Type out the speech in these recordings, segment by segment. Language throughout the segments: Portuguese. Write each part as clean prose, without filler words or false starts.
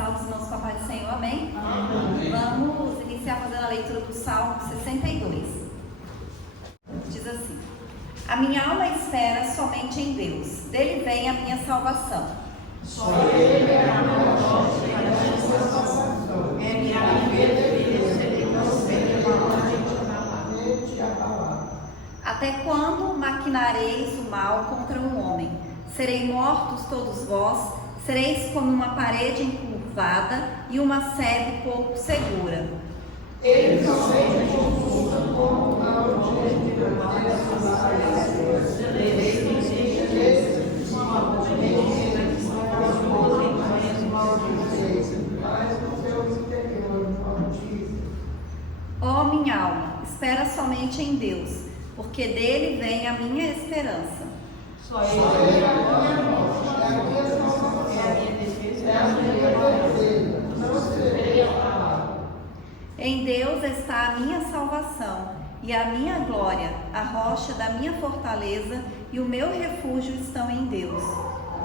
Salve os irmãos com a paz do Senhor, amém? Amém. Vamos iniciar fazendo a leitura do Salmo 62. Diz assim: a minha alma espera somente em Deus, dele vem a minha salvação. Só Ele é a minha rocha e a minha salvação. É minha defesa, Ele não será abalado. Até quando maquinareis o mal contra um homem? Serei mortos todos vós, sereis como uma parede encurvada e uma sede pouco segura. Ele somente consulta como uma audiência de Ó minha alma, espera somente em Deus, porque dele vem a minha esperança. Só Ele é a minha rocha, é a minha salvação, é a minha defesa, é a minha defesa, não serei abalado. Em Deus está a minha salvação e a minha glória, a rocha da minha fortaleza e o meu refúgio estão em Deus.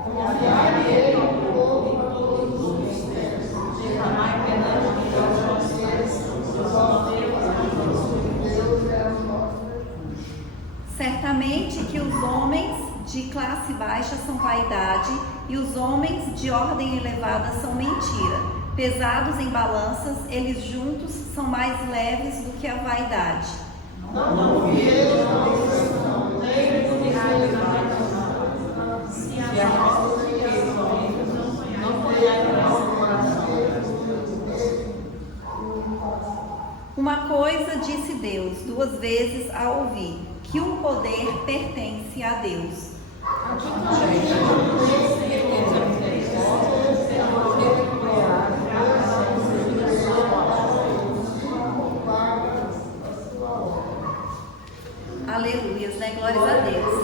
Confiar nele um pouco a todos os mistérios, derramai perante Deus vocês, Deus é o nosso refúgio. Certamente que os homens de classe baixa são vaidade e os homens de ordem elevada são mentira. Pesados em balanças, eles juntos são mais leves do que a vaidade. Não confieis na opressão, nem confiai na maldição. Se a nossa não ponhai na Uma coisa disse Deus 2 vezes ao ouvir, que o poder pertence a Deus. Aleluias, né? Glórias a Deus.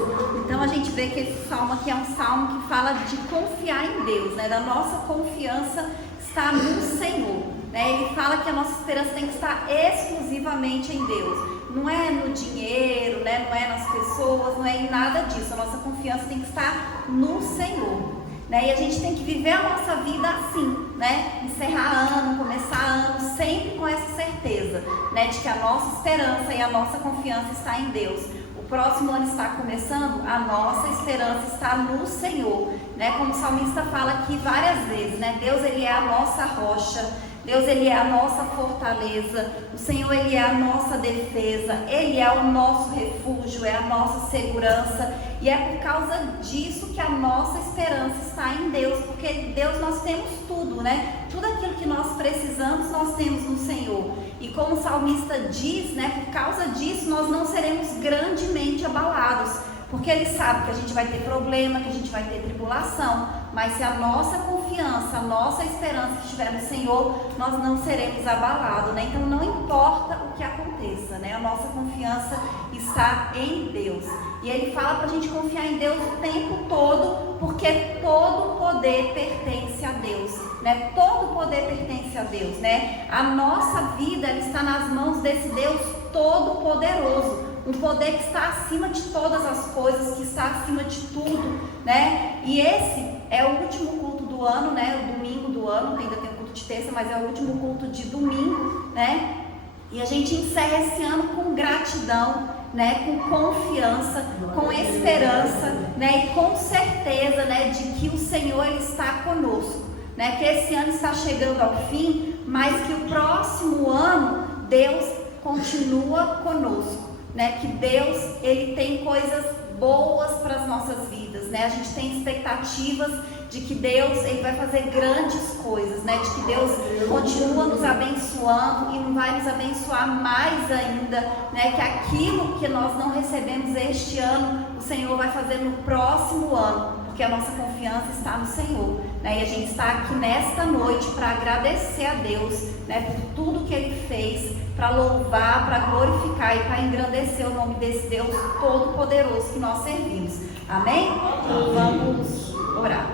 Então a gente vê que esse salmo aqui é um salmo que fala de confiar em Deus, né? Da nossa confiança está no Senhor, né? Ele fala que a nossa esperança tem que estar exclusivamente em Deus. Não é no dinheiro, né? Não é nas pessoas, não é em nada disso. A nossa confiança tem que estar no Senhor, né? E a gente tem que viver a nossa vida assim, né? Encerrar ano, começar ano, sempre com essa certeza, né? De que a nossa esperança e a nossa confiança está em Deus. O próximo ano está começando, a nossa esperança está no Senhor, né? Como o salmista fala aqui várias vezes, né? Deus, Ele é a nossa rocha. Deus, Ele é a nossa fortaleza, o Senhor, Ele é a nossa defesa, Ele é o nosso refúgio, é a nossa segurança, e é por causa disso que a nossa esperança está em Deus, porque Deus nós temos tudo, né? Tudo aquilo que nós precisamos, nós temos no Senhor, e como o salmista diz, né? Por causa disso nós não seremos grandemente abalados, porque Ele sabe que a gente vai ter problema, que a gente vai ter tribulação, mas se a nossa confiança, a nossa esperança estiver no Senhor, nós não seremos abalados, né? Então não importa o que aconteça, né? A nossa confiança está em Deus. E Ele fala para a gente confiar em Deus o tempo todo, porque todo poder pertence a Deus, né? Todo poder pertence a Deus, né? A nossa vida ela está nas mãos desse Deus todo-poderoso. Um poder que está acima de todas as coisas, que está acima de tudo, né? E esse é o último culto do ano, né? O domingo do ano, ainda tem o culto de terça, mas é o último culto de domingo, né? E a gente encerra esse ano com gratidão, né? Com confiança, com esperança, né? E com certeza, né? De que o Senhor Ele está conosco, né? Que esse ano está chegando ao fim, mas que o próximo ano Deus continua conosco. Né, que Deus, Ele tem coisas boas para as nossas vidas, né? A gente tem expectativas de que Deus, Ele vai fazer grandes coisas, né? De que Deus continua nos abençoando e vai nos abençoar mais ainda, né? Que aquilo que nós não recebemos este ano, o Senhor vai fazer no próximo ano, porque a nossa confiança está no Senhor, né? E a gente está aqui nesta noite para agradecer a Deus, né? Por tudo que Ele fez, para louvar, para glorificar e para engrandecer o nome desse Deus todo-poderoso que nós servimos. Amém? Então vamos orar.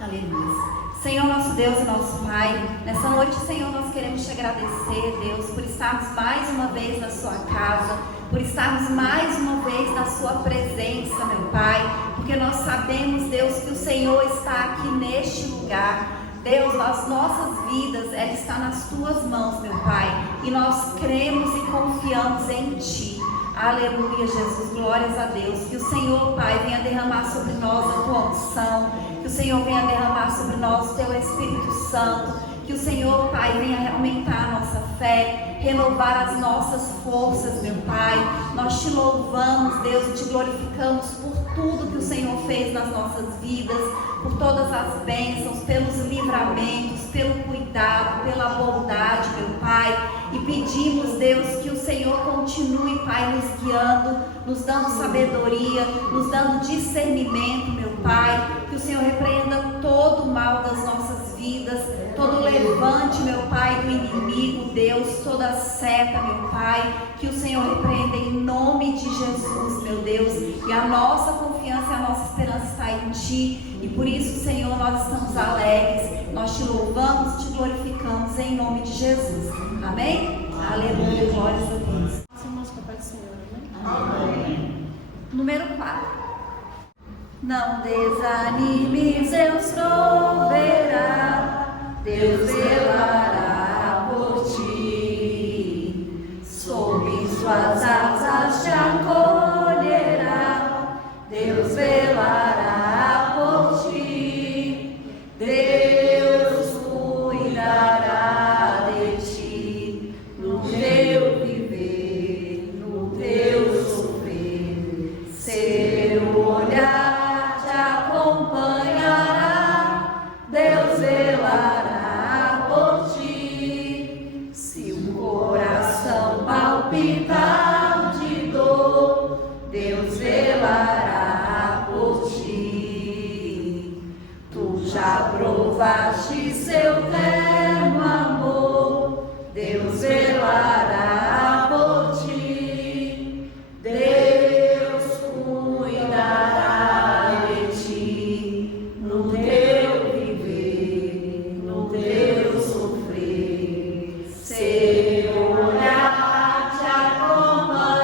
Aleluia. Senhor nosso Deus e nosso Pai, nessa noite, Senhor, nós queremos te agradecer, Deus, por estarmos mais uma vez na sua casa, por estarmos mais uma vez na sua presença, meu Pai, porque nós sabemos, Deus, que o Senhor está aqui neste lugar. Deus, as nossas vidas, ela está nas tuas mãos, meu Pai, e nós cremos e confiamos em Ti. Aleluia, Jesus, glórias a Deus. Que o Senhor, Pai, venha derramar sobre nós a Tua unção, que o Senhor venha derramar sobre nós o Teu Espírito Santo, que o Senhor, Pai, venha aumentar a nossa fé, renovar as nossas forças, meu Pai. Nós Te louvamos, Deus, e Te glorificamos por tudo que o Senhor fez nas nossas vidas, por todas as bênçãos, pelos livramentos, pelo cuidado, pela bondade, meu Pai. E pedimos, Deus, que o Senhor continue, Pai, nos guiando, nos dando sabedoria, nos dando discernimento, meu Pai. Que o Senhor repreenda todo o mal das nossas vidas, todo levante, meu Pai, do inimigo, Deus, toda seta, meu Pai. Que o Senhor repreenda em nome de Jesus, meu Deus. E a nossa confiança e a nossa esperança está em Ti. E por isso, Senhor, nós estamos alegres. Nós Te louvamos, Te glorificamos em nome de Jesus. Amém? Aleluia, glórias a Deus. Amém. Número 4. Não desanimes, Deus proverá, Deus velará por ti. Sob suas asas te acolherá, Deus velará por ti. Deus cuidará de ti, no teu viver, no teu sofrer. Seu olhar te acompanhará, Deus velará por ti. Se o coração palpitar de dor, Deus velará por ti. Tu já provaste seu terno amor, Deus velará por ti. Deus cuidará de ti, no teu viver, no teu sofrer. Seu olhar te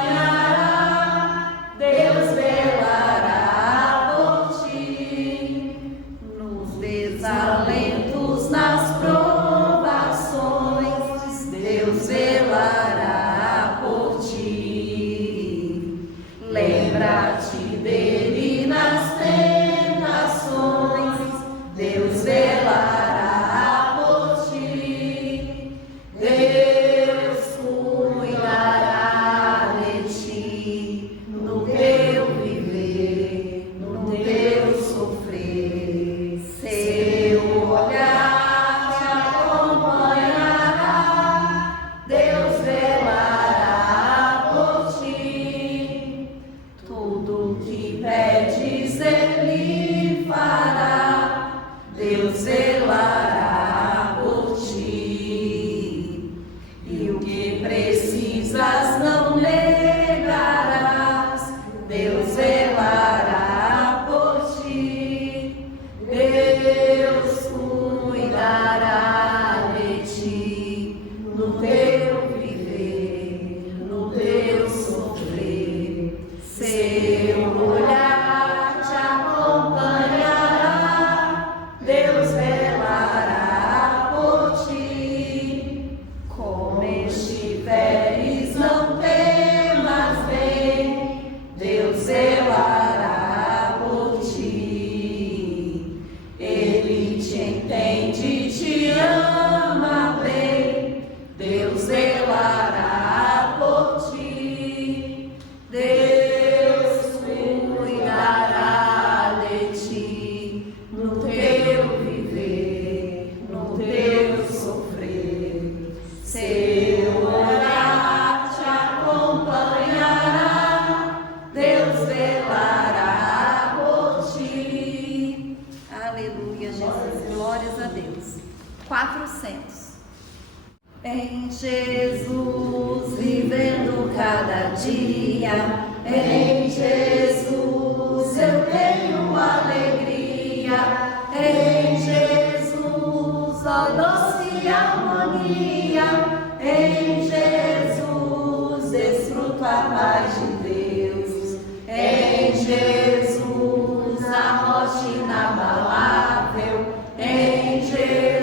acompanhará, Deus velará por ti. Nos desalentos, nas provações, Deus velará por ti. Lembra-te dele nas tentações, Deus velará por ti. Deus cuidará de ti, no teu viver, no teu sofrer. Seu olhar te acompanhará, Deus velará por ti. Tudo que pedes Ele fará, Deus velará por ti. E o que precisas não negarás, Deus velará por ti. Deus cuidará de ti, no teu viver, no teu sofrer. Seu olhar te acompanhará, Deus velará por ti. Como estiveres, não temas, vem, Deus velará por ti. Ele te entende, te ama bem, Deus velará por ti. Deus cuidará de ti, no teu viver, no teu sofrer. Seu olhar te acompanhará, Deus velará por ti. Aleluia, Jesus, glórias a Deus. 400. Em Jesus, vivendo cada dia, em Jesus eu tenho alegria, em Jesus, ó doce harmonia, em Jesus desfruto a paz de Deus, em Jesus a rocha inabalável, em Jesus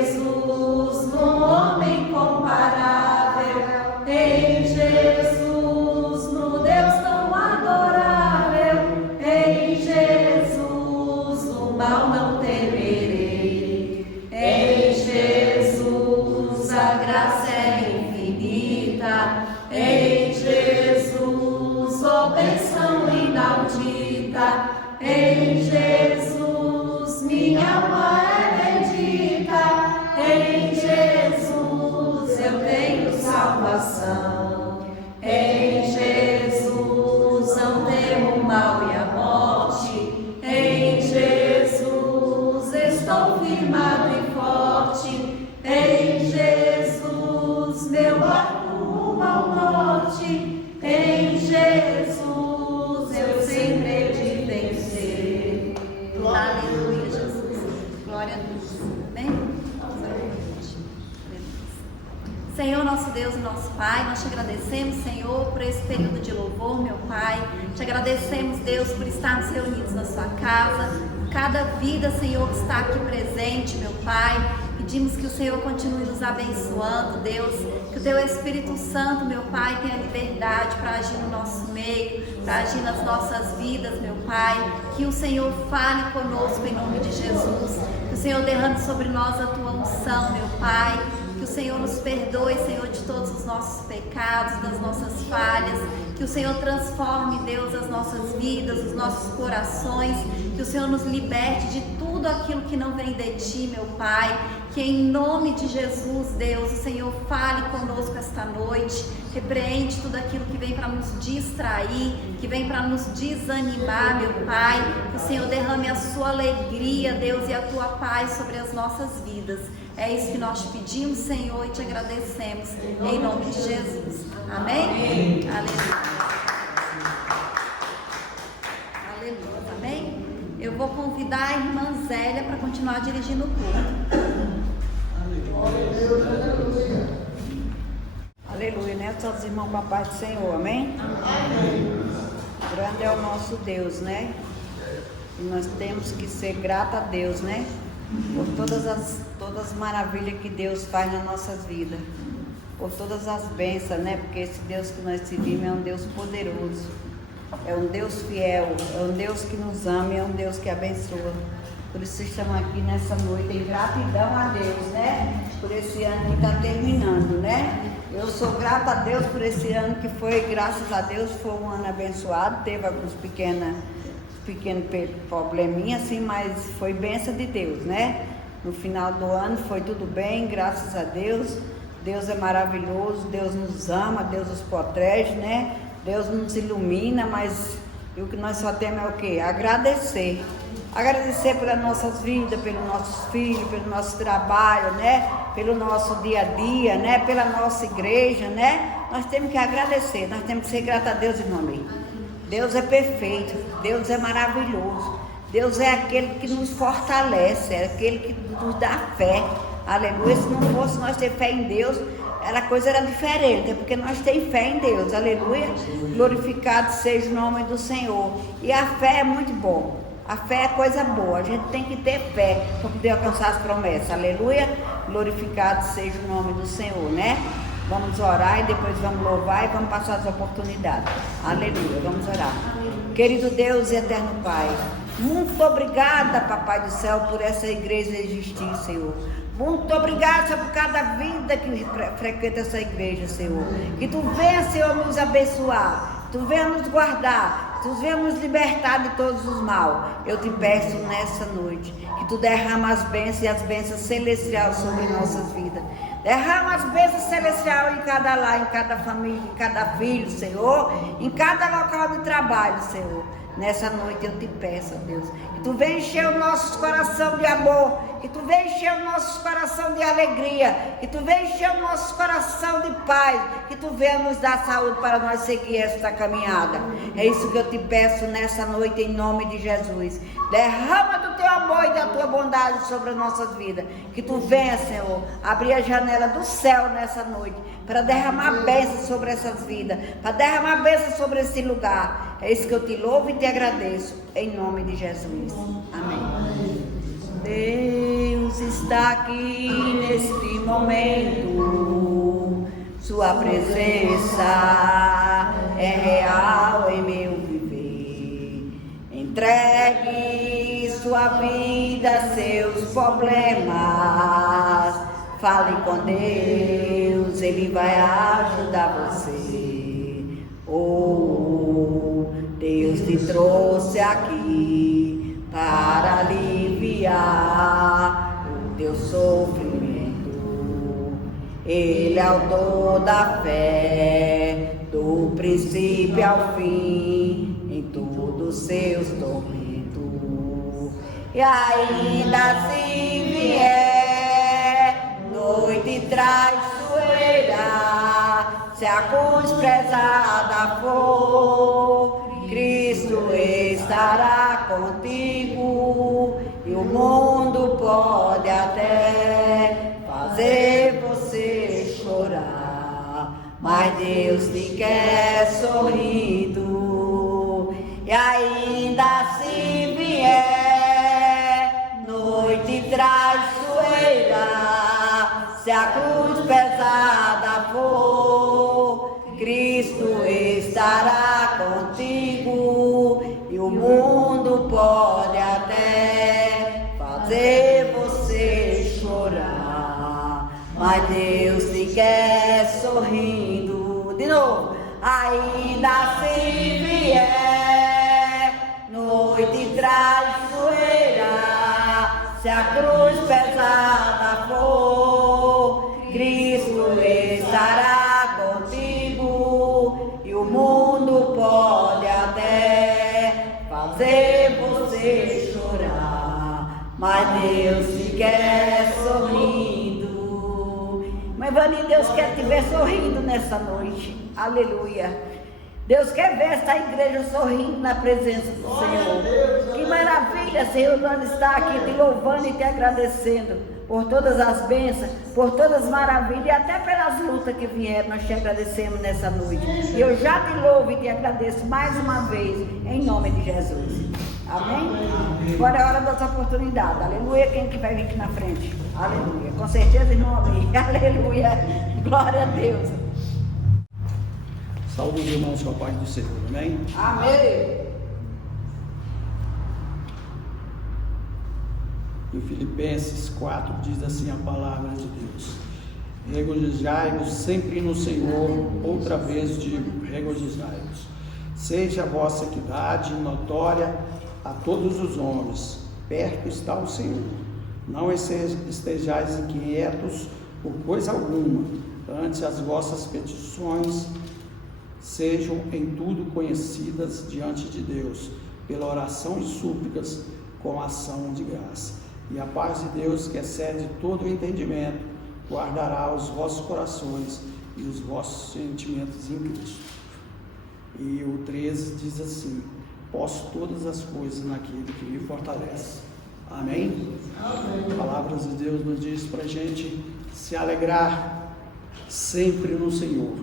Em Jesus eu tenho salvação. Em Jesus não temo o mal e a morte. Em Jesus estou firmado e forte. Em Jesus meu barco rumo ao norte. Em Jesus eu sempre hei de vencer. Aleluia, Jesus. Glória a Deus. Amém? Senhor, nosso Deus e nosso Pai, nós te agradecemos, Senhor, por esse período de louvor, meu Pai. Te agradecemos, Deus, por estarmos reunidos na sua casa. Cada vida, Senhor, que está aqui presente, meu Pai. Pedimos que o Senhor continue nos abençoando, Deus. Que o Teu Espírito Santo, meu Pai, tenha liberdade para agir no nosso meio, para agir nas nossas vidas, meu Pai. Que o Senhor fale conosco em nome de Jesus. Que o Senhor derrame sobre nós a Tua unção, meu Pai. Que o Senhor nos perdoe, Senhor, de todos os nossos pecados, das nossas falhas. Que o Senhor transforme, Deus, as nossas vidas, os nossos corações. Que o Senhor nos liberte de tudo aquilo que não vem de Ti, meu Pai. Que em nome de Jesus, Deus, o Senhor fale conosco esta noite. Repreende tudo aquilo que vem para nos distrair, que vem para nos desanimar, meu Pai. Que o Senhor derrame a sua alegria, Deus, e a Tua paz sobre as nossas vidas. É isso que nós te pedimos, Senhor, e te agradecemos. Em nome de Jesus. Amém? Amém. Aleluia. Aleluia. Amém? Eu vou convidar a irmã Zélia para continuar dirigindo o culto. Aleluia, né? Todos os irmãos, papai do Senhor, amém? Amém. Grande é o nosso Deus, né? E nós temos que ser gratos a Deus, né? Por todas as maravilhas que Deus faz nas nossas vidas. Por todas as bênçãos, né? Porque esse Deus que nós servimos é um Deus poderoso. É um Deus fiel, é um Deus que nos ama, é um Deus que abençoa. Por isso estamos aqui nessa noite em gratidão a Deus, né? Por esse ano que está terminando, né? Eu sou grata a Deus por esse ano que foi, graças a Deus, foi um ano abençoado. Teve alguns pequenos probleminhas assim, mas foi bênção de Deus, né? No final do ano foi tudo bem, graças a Deus. Deus é maravilhoso, Deus nos ama, Deus nos protege, né? Deus nos ilumina, mas o que nós só temos é o quê? Agradecer. Agradecer pelas nossas vidas, pelos nossos filhos, pelo nosso trabalho, né? Pelo nosso dia a dia, né? Pela nossa igreja, né? Nós temos que agradecer, nós temos que ser gratos a Deus, irmão. Deus é perfeito, Deus é maravilhoso. Deus é aquele que nos fortalece, é aquele que nos dá fé. Aleluia. Se não fosse nós ter fé em Deus, a coisa era diferente, é porque nós temos fé em Deus. Aleluia. Glorificado seja o nome do Senhor. E a fé é muito bom. A fé é coisa boa, a gente tem que ter fé para poder alcançar as promessas. Aleluia. Glorificado seja o nome do Senhor, né? Vamos orar e depois vamos louvar e vamos passar as oportunidades. Aleluia. Vamos orar. Querido Deus e eterno Pai, muito obrigada, Papai do Céu, por essa igreja existir, Senhor. Muito obrigada, Senhor, por cada vida que frequenta essa igreja, Senhor. Que Tu venha, Senhor, nos abençoar. Tu venha nos guardar. Tu venha nos libertar de todos os mal. Eu te peço nessa noite que Tu derrama as bênçãos e as bênçãos celestiais sobre nossas vidas. Derrama as bênçãos celestiais em cada lar, em cada família, em cada filho, Senhor. Em cada local de trabalho, Senhor. Nessa noite eu te peço, Deus, que Tu venha encher o nosso coração de amor, que Tu venha encher o nosso coração de alegria, que Tu venha encher o nosso coração de paz, que Tu venha nos dar saúde para nós seguir esta caminhada. É isso que eu te peço nessa noite em nome de Jesus. Derrama do Teu amor e da Tua bondade sobre as nossas vidas. Que Tu venha, Senhor, abrir a janela do céu nessa noite para derramar bênção sobre essas vidas, para derramar bênção sobre esse lugar. É isso que eu te louvo e te agradeço, em nome de Jesus. Amém. Deus está aqui neste momento, Sua presença é real em meu viver. Entregue sua vida, seus problemas, fale com Deus, Ele vai ajudar você. Oh, Deus te trouxe aqui para aliviar o teu sofrimento. Ele é o autor da fé, do princípio ao fim, em todos seus tormentos. E ainda se vier noite traiçoeira, se a cruz pesada for, Cristo estará contigo, e o mundo pode até fazer você chorar, mas Deus te quer sorrindo. E ainda se vier noite traiçoeira, se a cruz pesada for, Cristo estará contigo, e o mundo pode até fazer você chorar, mas Deus te quer sorrindo. De novo. Ainda se vier noite traiçoeira, se a cruz pesada for, Cristo estará contigo, e o mundo pode até fazer você chorar, mas Deus te quer sorrindo. Mas Vani, Deus quer te ver sorrindo nessa noite. Aleluia. Deus quer ver esta igreja sorrindo na presença do Senhor. Que maravilha, Senhor, nós estar aqui te louvando e te agradecendo por todas as bênçãos, por todas as maravilhas e até pelas lutas que vieram. Nós te agradecemos nessa noite. E eu já te louvo e te agradeço mais uma vez, em nome de Jesus. Amém? Agora é a hora das oportunidades. Aleluia. Quem que vai vir aqui na frente? Aleluia. Com certeza, irmão, amém. Aleluia. Glória a Deus. Saúde os irmãos com a paz do Senhor, amém? Amém. Em Filipenses 4 diz assim a palavra de Deus: regozijai-vos sempre no Senhor, outra vez digo, regozijai-vos. Seja a vossa equidade notória a todos os homens, perto está o Senhor. Não estejais inquietos por coisa alguma, antes as vossas petições sejam em tudo conhecidas diante de Deus, pela oração e súplicas com ação de graça. E a paz de Deus, que excede todo o entendimento, guardará os vossos corações e os vossos sentimentos em Cristo. E o 13 diz assim: posso todas as coisas naquele que me fortalece. Amém? Amém. Palavras de Deus nos diz para a gente se alegrar sempre no Senhor,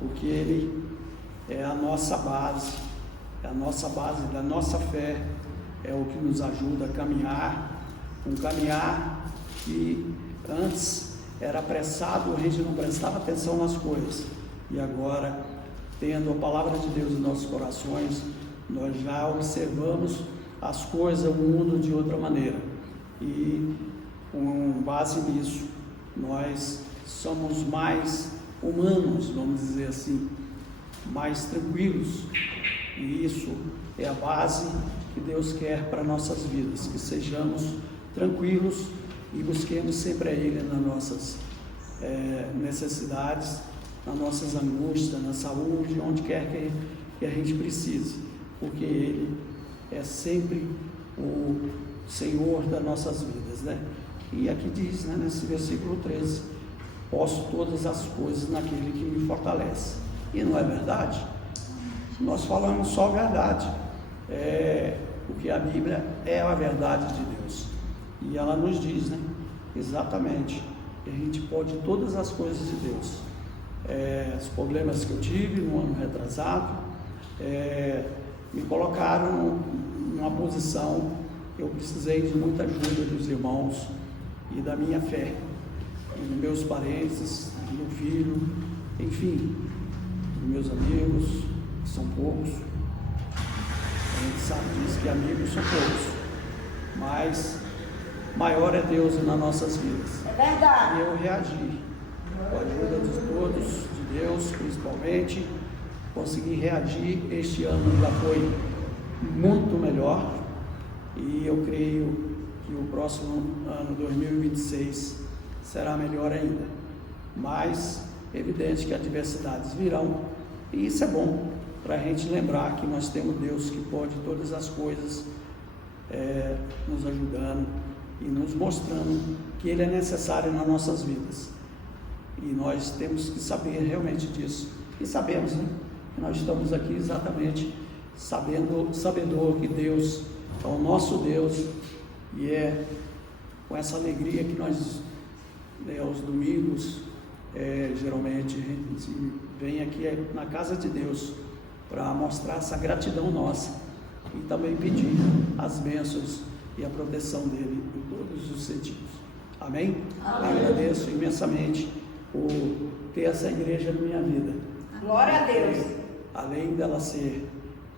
porque Ele é a nossa base, é a nossa base da nossa fé, é o que nos ajuda a caminhar, um caminhar que antes era apressado, a gente não prestava atenção nas coisas, e agora, tendo a palavra de Deus em nossos corações, nós já observamos as coisas, o mundo de outra maneira, e com base nisso, nós somos mais humanos, vamos dizer assim, mais tranquilos, e isso é a base que Deus quer para nossas vidas, que sejamos tranquilos e busquemos sempre a Ele nas nossas necessidades, nas nossas angústias, na saúde, onde quer que a gente precise, porque Ele é sempre o Senhor das nossas vidas, né? E aqui diz, né, nesse versículo 13, posso todas as coisas naquele que me fortalece. E não é verdade? Nós falamos só a verdade, porque a Bíblia é a verdade de Deus, e ela nos diz, né, exatamente, que a gente pode todas as coisas de Deus. Os problemas que eu tive no ano retrasado, me colocaram numa posição, eu precisei de muita ajuda dos irmãos e da minha fé, e dos meus parentes, do meu filho, enfim, dos meus amigos, que são poucos. A gente sabe disso, que amigos são poucos, mas maior é Deus nas nossas vidas. É verdade. E eu reagi, com a ajuda de todos, de Deus principalmente, consegui reagir. Este ano já foi muito melhor, e eu creio que o próximo ano, 2026, será melhor ainda. mas é evidente que adversidades virão, e isso é bom para a gente lembrar que nós temos Deus que pode todas as coisas, nos ajudando e nos mostrando que Ele é necessário nas nossas vidas, e nós temos que saber realmente disso, e sabemos, né? Nós estamos aqui exatamente sabedor que Deus é o nosso Deus, e é com essa alegria que nós, aos domingos, geralmente a gente vem aqui na casa de Deus para mostrar essa gratidão nossa e também pedir as bênçãos e a proteção dele em todos os sentidos. Amém? Amém. Agradeço imensamente por ter essa igreja na minha vida. Glória a Deus. Além dela ser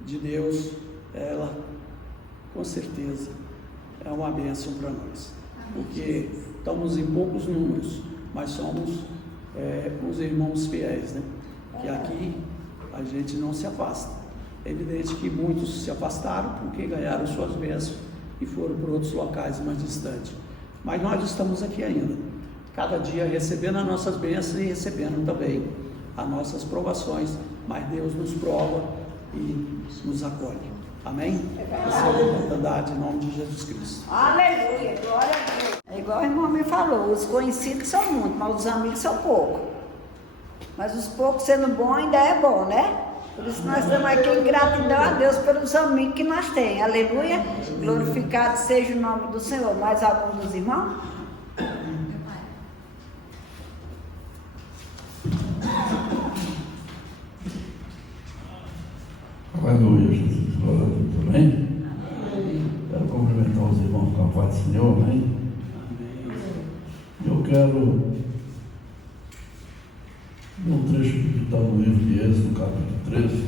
de Deus, ela com certeza é uma bênção para nós, porque estamos em poucos números, mas somos os irmãos fiéis, né? Que aqui a gente não se afasta. É evidente que muitos se afastaram porque ganharam suas bênçãos e foram para outros locais mais distantes, mas nós estamos aqui ainda, cada dia recebendo as nossas bênçãos e recebendo também as nossas provações, mas Deus nos prova e nos acolhe. Amém? Receba a verdade em nome de Jesus Cristo. Aleluia, glória a Deus. É igual o irmão me falou, os conhecidos são muitos, mas os amigos são poucos. Mas os poucos sendo bom ainda é bom, né? Por isso nós estamos aqui em gratidão a Deus pelos amigos que nós temos. Aleluia. Glorificado seja o nome do Senhor. Mais algum dos irmãos? Aleluia, Jesus. Glória a Deus. Amém? Quero cumprimentar os irmãos com a paz do Senhor. Amém? Eu quero um trecho que está no livro de Êxodo, capítulo 13,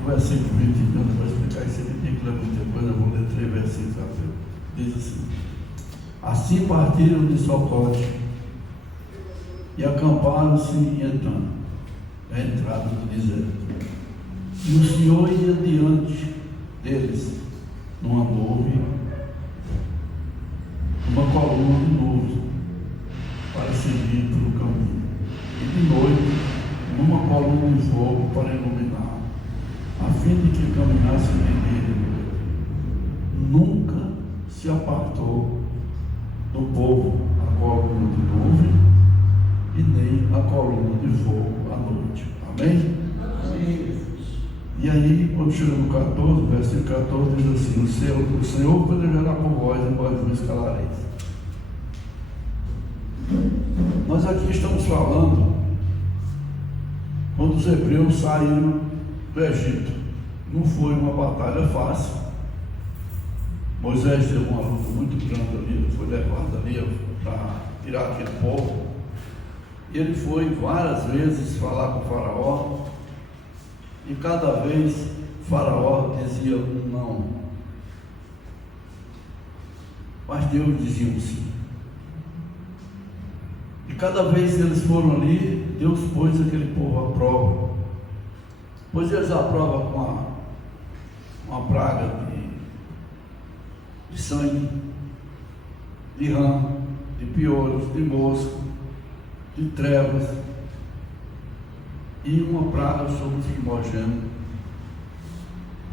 o versículo 21, para explicar esse ridículo é muita coisa, eu vou ler 3 versículos. Diz assim: assim partiram de Socote e acamparam-se em Etam, a entrada do deserto. E o Senhor ia diante deles numa nuvem, uma coluna de nuvem, para seguir pelo caminho, e de noite numa coluna de fogo para iluminar, a fim de que caminhasse de dia. Nunca se apartou do povo a coluna de nuvem e nem a coluna de fogo à noite. Amém? Amém. E aí, quando chega no 14, versículo 14, diz assim: o Senhor pelejará por vós e vós vos calareis. Nós aqui estamos falando quando os hebreus saíram do Egito. Não foi uma batalha fácil. Moisés teve uma luta muito grande ali, foi levado ali para tirar aquele povo. E ele foi várias vezes falar com o faraó, e cada vez o faraó dizia um não, mas Deus dizia um sim. E cada vez que eles foram ali, Deus pôs aquele povo à prova. Pois eles à prova com uma praga de sangue, de rã, de piolhos, de mosco, de trevas, e uma praga sobre os primogênitos.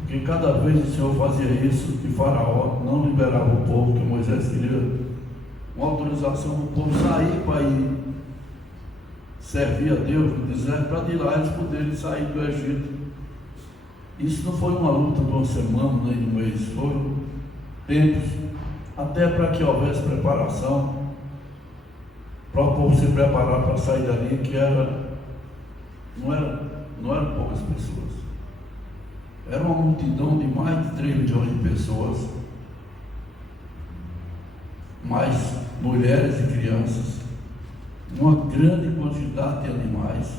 Porque cada vez o Senhor fazia isso, e Faraó não liberava o povo, que Moisés queria uma autorização do povo sair para ir servir a Deus no deserto, para de lá eles poderem sair do Egito. Isso não foi uma luta de uma semana nem de um mês, foram tempos, até para que houvesse preparação, para o povo se preparar para sair dali, que não eram poucas pessoas, era uma multidão de mais de 3 milhões de pessoas, mais mulheres e crianças, uma grande quantidade de animais.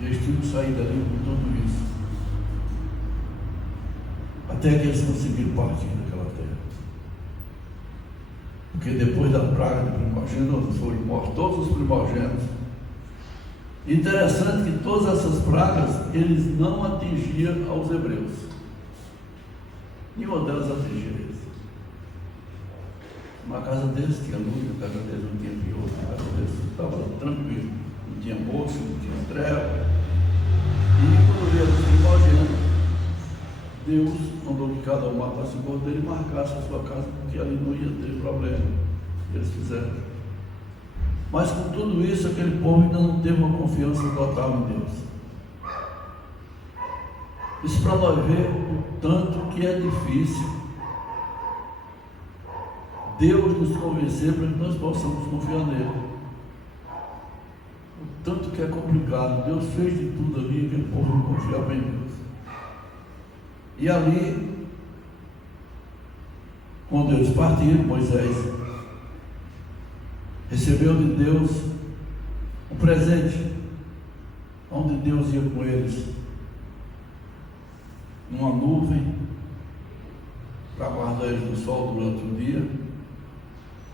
Eles tinham que sair dali com tudo isso, até que eles conseguiram partir daquela terra. Porque depois da praga de primogênitos foram mortos todos os primogênitos. Interessante que todas essas pragas eles não atingiam aos hebreus, nenhuma delas atingia eles. Mas casa deles tinha luz, a casa deles não tinha pior, a casa deles estava tranquilo, não tinha moço, não tinha treva. E quando veio os primogênitos, Deus mandou que cada um matasse o cordeiro e marcasse a sua casa, porque ali não ia ter problema. Eles fizeram. Mas com tudo isso, aquele povo ainda não teve uma confiança total em Deus. Isso para nós ver o tanto que é difícil Deus nos convencer para que nós possamos confiar nele. O tanto que é complicado. Deus fez de tudo ali, aquele povo não confiava em Deus. E ali, quando eles partiram, Moisés recebeu de Deus um presente, onde Deus ia com eles, numa nuvem, para guardar eles do sol durante o dia,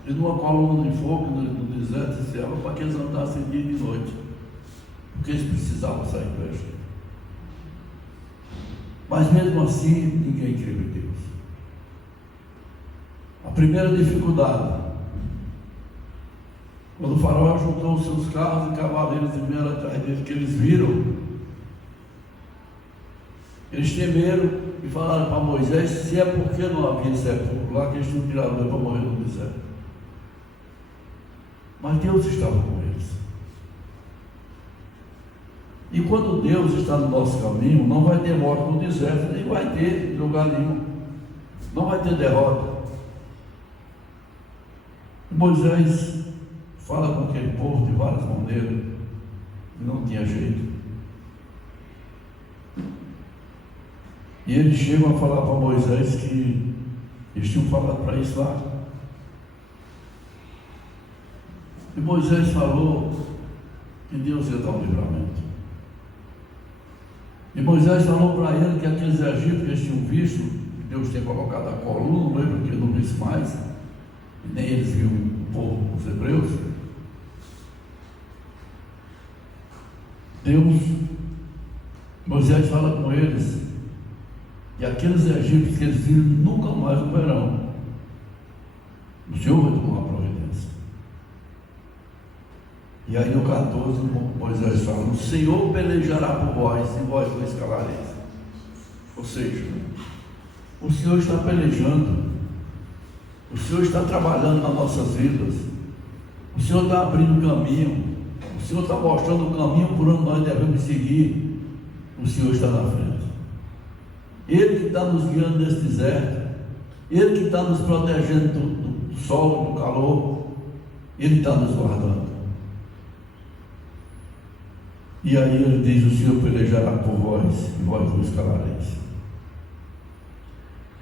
e numa coluna de fogo no deserto de Selva, para que eles andassem dia e noite, porque eles precisavam sair do Egito. Mas mesmo assim, ninguém creu em Deus. A primeira dificuldade, quando o faraó juntou os seus carros e cavaleiros e vieram atrás deles, que eles viram, eles temeram e falaram para Moisés se é porque não havia sepulcro lá que eles tinham tirado ele para morrer no deserto. Mas Deus estava com eles. E quando Deus está no nosso caminho, não vai ter morte no deserto, nem vai ter lugar nenhum. Não vai ter derrota. Moisés fala com aquele povo de várias maneiras, e não tinha jeito. E eles chegam a falar para Moisés que eles tinham falado para isso lá. E Moisés falou que Deus ia dar um livramento. E Moisés falou para ele que aqueles egípcios que eles tinham visto, Deus tinha colocado a coluna, não lembro que ele não disse mais, e nem eles viram o povo, os hebreus. Moisés fala com eles, e aqueles egípcios que eles viram nunca mais o verão. O Senhor vai tomar a providência. E aí no 14, Moisés fala: o Senhor pelejará por vós, e vós não escalareis. Ou seja, o Senhor está pelejando, o Senhor está trabalhando nas nossas vidas, o Senhor está abrindo caminho, o Senhor está mostrando o caminho por onde nós devemos seguir. O Senhor está na frente. Ele que está nos guiando nesse deserto, Ele que está nos protegendo do sol, do calor, Ele está nos guardando. E aí ele diz: o Senhor pelejará por vós, e vós vos calareis.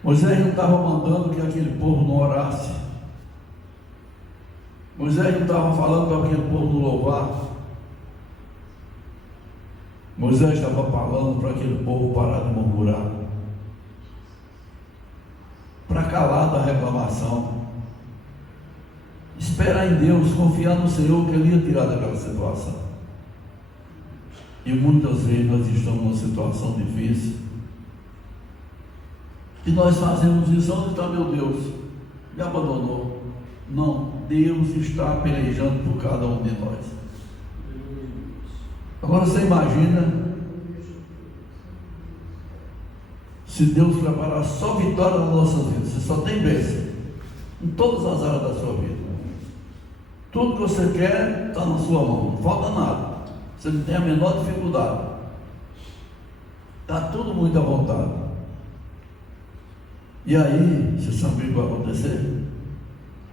Moisés não estava mandando que aquele povo não orasse. Moisés não estava falando para aquele povo não louvar. Moisés estava falando para aquele povo parar de murmurar, para calar da reclamação, esperar em Deus, confiar no Senhor que Ele ia tirar daquela situação. E muitas vezes nós estamos numa situação difícil e nós fazemos isso: onde está meu Deus? Me abandonou. Não, Deus está pelejando por cada um de nós. Agora você imagina se Deus preparar só vitória nas nossas vidas. Você só tem bênção em todas as áreas da sua vida. Tudo que você quer está na sua mão, não falta nada. Você não tem a menor dificuldade. Está tudo muito à vontade. E aí, você sabe o que vai acontecer?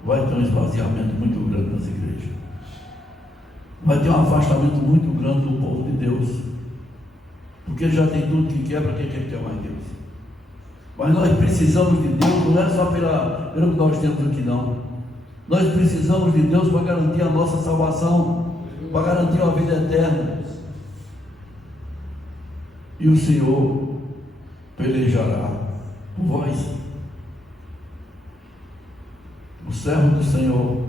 Vai ter um esvaziamento muito grande nas igrejas. Vai ter um afastamento muito grande do povo de Deus. Porque ele já tem tudo que quer, para que ele quer mais Deus? Mas nós precisamos de Deus, não é só pelo que nós temos aqui, não. Nós precisamos de Deus para garantir a nossa salvação, para garantir uma vida eterna. E o Senhor pelejará por vós. O servo do Senhor,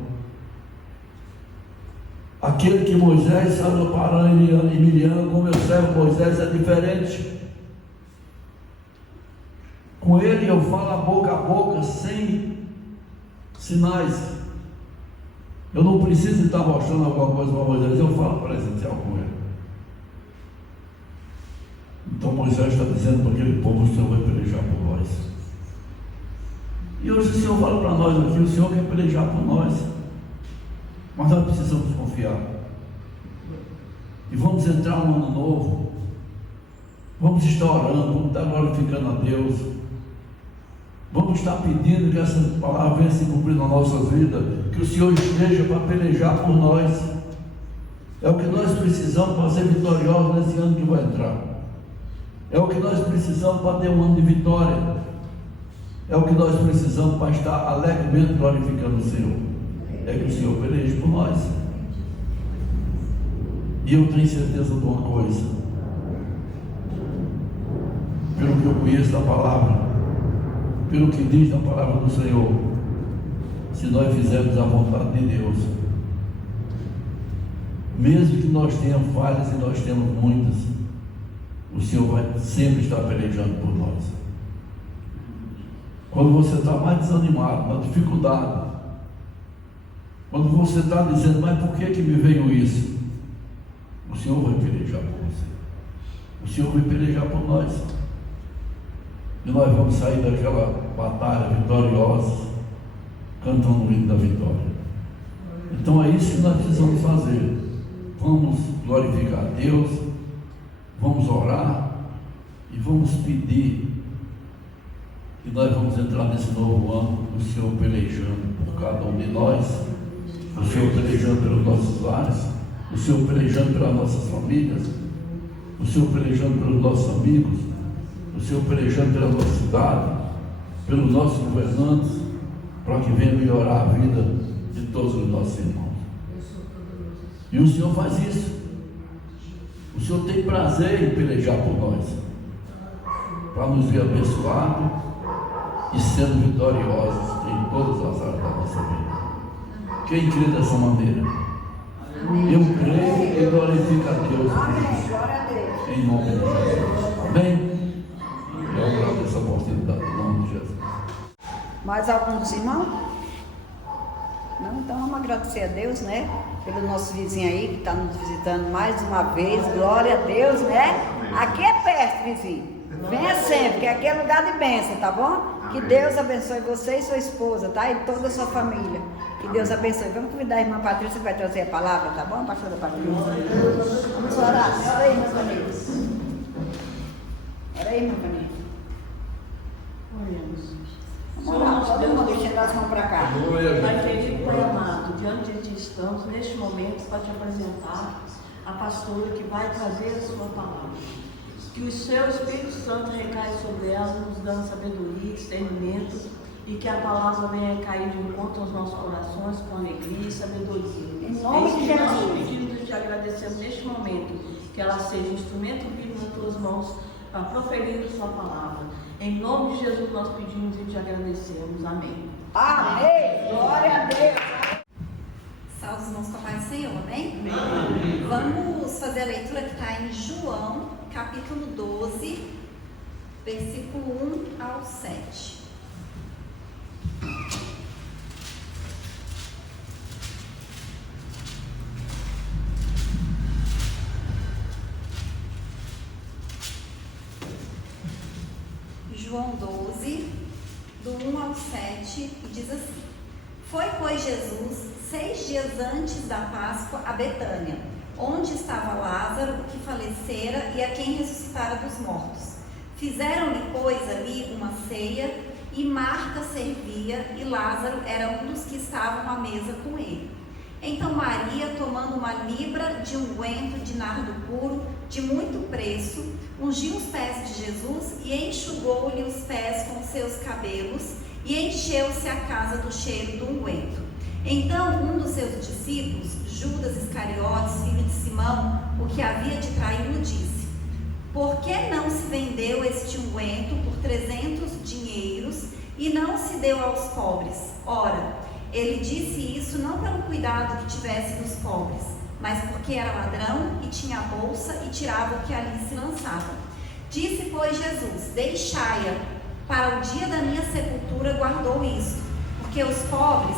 aquele que Moisés saiu para Arão e Miriam, com meu servo Moisés é diferente. Com ele eu falo boca a boca, sem sinais. Eu não preciso estar mostrando alguma coisa para Moisés, eu falo presencial com ele. Então Moisés está dizendo para aquele povo: o Senhor vai pelejar por nós. E hoje o Senhor fala para nós aqui: o Senhor quer pelejar por nós, mas nós precisamos confiar. E vamos entrar no ano novo, vamos estar orando, vamos estar glorificando a Deus, vamos estar pedindo que essa palavra venha se cumprir na nossa vida, que o Senhor esteja para pelejar por nós. É o que nós precisamos para ser vitoriosos nesse ano que vai entrar. É o que nós precisamos para ter um ano de vitória. É o que nós precisamos para estar alegremente glorificando o Senhor. É que o Senhor peleje por nós. E eu tenho certeza de uma coisa: pelo que eu conheço da palavra, pelo que diz na palavra do Senhor, se nós fizermos a vontade de Deus, mesmo que nós tenhamos falhas, e nós temos muitas, o Senhor vai sempre estar pelejando por nós. Quando você está mais desanimado, na dificuldade, quando você está dizendo: mas por que me veio isso? O Senhor vai pelejar por você. O Senhor vai pelejar por nós. E nós vamos sair daquela batalha vitoriosa, cantando o hino da vitória. Então é isso que nós precisamos fazer. Vamos glorificar a Deus, vamos orar e vamos pedir que nós vamos entrar nesse novo ano, o Senhor pelejando por cada um de nós, o Senhor pelejando pelos nossos lares, o Senhor pelejando pelas nossas famílias, o Senhor pelejando pelos nossos amigos, o Senhor pelejando pela nossa cidade, pelos nossos governantes, para que venha melhorar a vida de todos os nossos irmãos. E o Senhor faz isso. O Senhor tem prazer em pelejar por nós, para nos ver abençoados e sendo vitoriosos em todas as áreas da nossa vida. Quem crê dessa maneira? Eu creio e glorifico a Deus por isso, em nome de Jesus. Amém? Eu agradeço a oportunidade, em nome de Jesus. Mais algum dos irmãos? Não? Então vamos agradecer a Deus, né? Pelo nosso vizinho aí que está nos visitando mais uma vez. Glória a Deus, né? Aqui é perto, vizinho. Venha sempre, que aqui é lugar de bênção, tá bom? Que Deus abençoe você e sua esposa, tá? E toda a sua família. Que Deus abençoe. Vamos convidar a irmã Patrícia que vai trazer a palavra, tá bom, pastora Patrícia? Vamos orar. Ora aí, meus amigos. Ora aí, meu amigo. Oremos. Vamos lá, todo mundo deixando as mãos para cá. Pai querido, Pai amado, diante de ti estamos neste momento para te apresentar a pastora que vai trazer a sua palavra. Que o seu Espírito Santo recaia sobre ela, nos dando sabedoria, discernimento, e que a palavra venha cair de encontro aos nossos corações com alegria e sabedoria. Em nome de Jesus. Nós pedimos e te agradecemos neste momento, que ela seja instrumento vivo nas tuas mãos para proferir a sua palavra. Em nome de Jesus nós pedimos e te agradecemos. Amém. Amém. Glória a Deus. Salve os irmãos com a paz do Senhor, amém? Amém. Vamos fazer a leitura que está em João, capítulo 12, versículo 1 ao 7. João 12, do 1 ao 7, e diz assim: Foi, pois, Jesus 6 dias antes da Páscoa a Betânia, onde estava Lázaro, que falecera e a quem ressuscitara dos mortos. Fizeram-lhe, pois, ali uma ceia, e Marta servia, e Lázaro era um dos que estavam à mesa com ele. Então Maria, tomando uma libra de unguento de nardo puro, de muito preço, ungiu os pés de Jesus e enxugou-lhe os pés com seus cabelos, e encheu-se a casa do cheiro do unguento. Então um dos seus discípulos, Judas Iscariotes, filho de Simão, o que havia de traí-lo, disse: Por que não se vendeu este unguento por 300 dinheiros e não se deu aos pobres? Ora, ele disse isso não pelo cuidado que tivesse dos pobres, mas porque era ladrão e tinha a bolsa e tirava o que ali se lançava. Disse, pois, Jesus: Deixai-a, para o dia da minha sepultura guardou isto, porque os pobres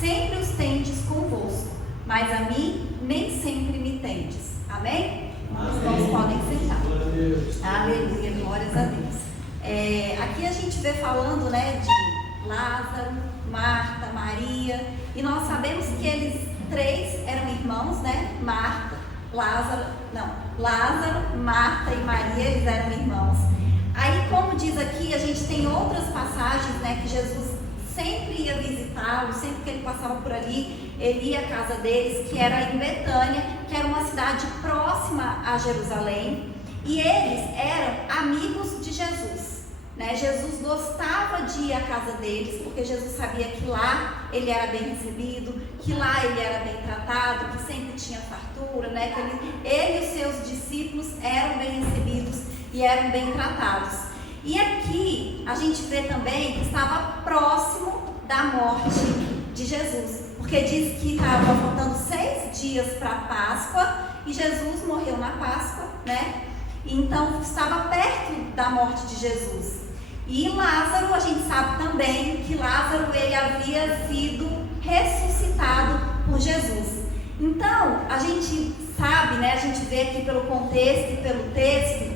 sempre os tendes convosco, mas a mim nem sempre me tendes. Amém? Os irmãos podem sentar. Aleluia, glórias a Deus. Aqui a gente vê falando, né, de Lázaro, Marta, Maria, e nós sabemos que eles três eram irmãos, né? Lázaro, Marta e Maria, eles eram irmãos. Aí, como diz aqui, a gente tem outras passagens, né, que Jesus sempre ia visitá-los, sempre que ele passava por ali, ele ia à casa deles, que era em Betânia, que era uma cidade próxima a Jerusalém, e eles eram amigos de Jesus, né? Jesus gostava de ir à casa deles, porque Jesus sabia que lá ele era bem recebido, que lá ele era bem tratado, que sempre tinha fartura, né? Que ele e os seus discípulos eram bem recebidos e eram bem tratados. E aqui a gente vê também que estava próximo da morte de Jesus, porque diz que estava faltando 6 dias para a Páscoa e Jesus morreu na Páscoa, né? Então estava perto da morte de Jesus. E Lázaro, a gente sabe também que Lázaro ele havia sido ressuscitado por Jesus. Então a gente sabe, né? A gente vê aqui pelo contexto e pelo texto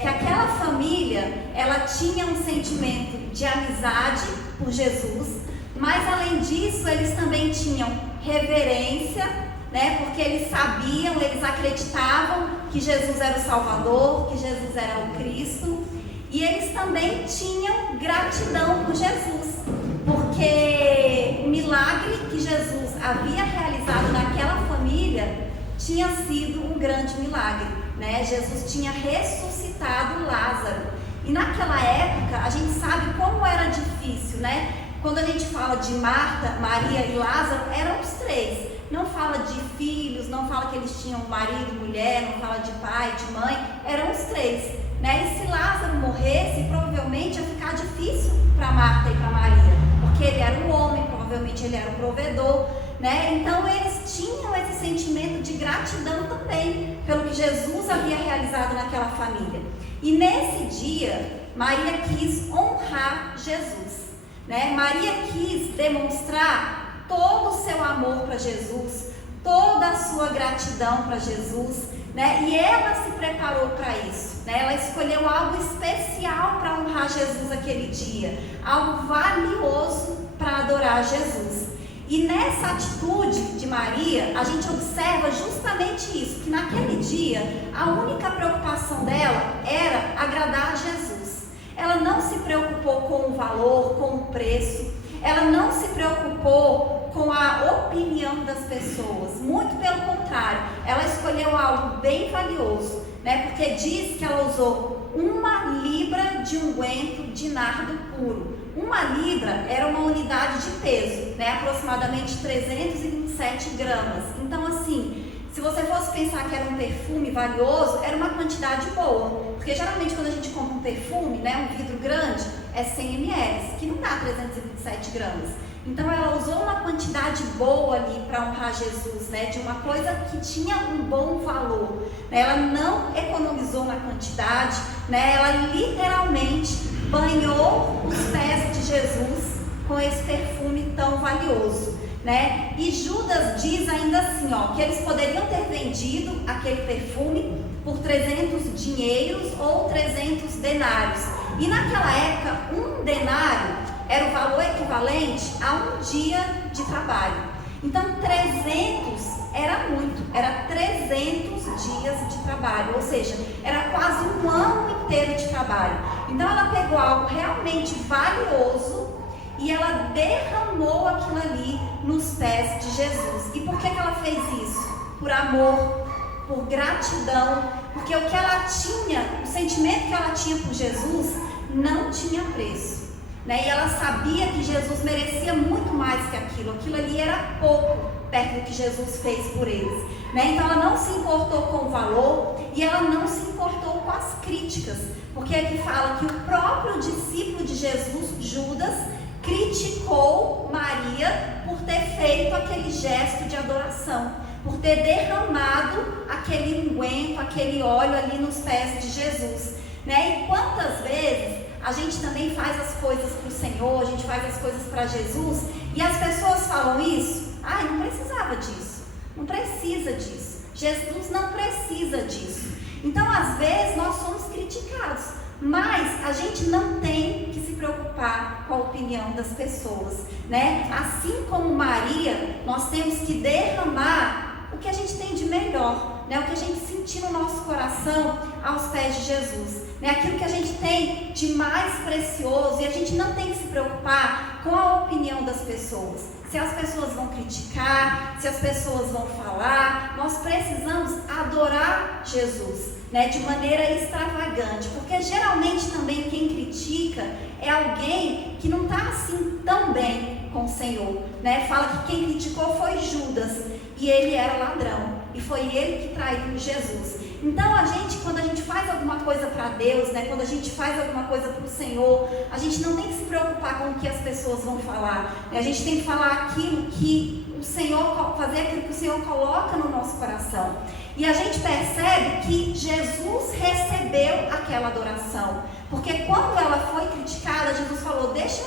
que aquela família ela tinha um sentimento de amizade por Jesus, mas além disso eles também tinham reverência, né? Porque eles sabiam, eles acreditavam que Jesus era o Salvador, que Jesus era o Cristo, e eles também tinham gratidão por Jesus, porque o milagre que Jesus havia realizado naquela família tinha sido um grande milagre, né? Jesus tinha ressuscitado Lázaro, e naquela época a gente sabe como era difícil, né? Quando a gente fala de Marta, Maria e Lázaro, eram os três. Não fala de filhos, não fala que eles tinham marido, mulher, não fala de pai, de mãe, eram os três, né? E se Lázaro morresse, provavelmente ia ficar difícil para Marta e para Maria, porque ele era um homem, provavelmente ele era um provedor, né? Então eles tinham esse sentimento de gratidão também pelo que Jesus havia realizado naquela família. E nesse dia, Maria quis honrar Jesus, né? Maria quis demonstrar todo o seu amor para Jesus, toda a sua gratidão para Jesus, né? E ela se preparou para isso, né? Ela escolheu algo especial para honrar Jesus aquele dia, algo valioso para adorar Jesus. E nessa atitude de Maria, a gente observa justamente isso, que naquele dia, a única preocupação dela era agradar a Jesus. Ela não se preocupou com o valor, com o preço, ela não se preocupou com a opinião das pessoas, muito pelo contrário, ela escolheu algo bem valioso, né? Porque diz que ela usou 1 libra de unguento de nardo puro. 1 libra era uma unidade de peso, né? Aproximadamente 327 gramas. Então, assim, se você fosse pensar que era um perfume valioso, era uma quantidade boa. Porque geralmente quando a gente compra um perfume, né, um vidro grande, é 100 ml, que não dá 327 gramas. Então ela usou uma quantidade boa ali para honrar Jesus, né, de uma coisa que tinha um bom valor, né? Ela não economizou na quantidade, né? Ela literalmente banhou os pés de Jesus com esse perfume tão valioso, né? E Judas diz ainda assim, ó, que eles poderiam ter vendido aquele perfume por 300 dinheiros ou 300 denários. E naquela época, 1 denário era o valor equivalente a 1 dia de trabalho. Então 300 era muito, era 300 dias de trabalho, ou seja, era quase 1 ano inteiro de trabalho. Então ela pegou algo realmente valioso e ela derramou aquilo ali nos pés de Jesus. E por que ela fez isso? Por amor, por gratidão, porque o que ela tinha, o sentimento que ela tinha por Jesus não tinha preço, né? E ela sabia que Jesus merecia muito mais que aquilo ali era pouco perto do que Jesus fez por eles, né? Então ela não se importou com o valor e ela não se importou com as críticas, porque aqui fala que o próprio discípulo de Jesus, Judas, criticou Maria por ter feito aquele gesto de adoração, por ter derramado aquele unguento, aquele óleo ali nos pés de Jesus, né? E quantas vezes a gente também faz as coisas para o Senhor, a gente faz as coisas para Jesus, e as pessoas falam isso, não precisava disso, não precisa disso, Jesus não precisa disso. Então, às vezes, nós somos criticados, mas a gente não tem que se preocupar com a opinião das pessoas, né? Assim como Maria, nós temos que derramar o que a gente tem de melhor, né? O que a gente sentir no nosso coração aos pés de Jesus, né? Aquilo que a gente tem de mais precioso, e a gente não tem que se preocupar com a opinião das pessoas. Se as pessoas vão criticar, se as pessoas vão falar, nós precisamos adorar Jesus, né, de maneira extravagante, porque geralmente também quem critica é alguém que não está assim tão bem com o Senhor, né? Fala que quem criticou foi Judas, e ele era ladrão, e foi ele que traiu Jesus. Então a gente, quando a gente faz alguma coisa para Deus, né, quando a gente faz alguma coisa para o Senhor, a gente não tem que se preocupar com o que as pessoas vão falar, né? A gente tem que falar aquilo que o Senhor, fazer aquilo que o Senhor coloca no nosso coração. E a gente percebe que Jesus recebeu aquela adoração, porque quando ela foi criticada, Jesus falou: deixa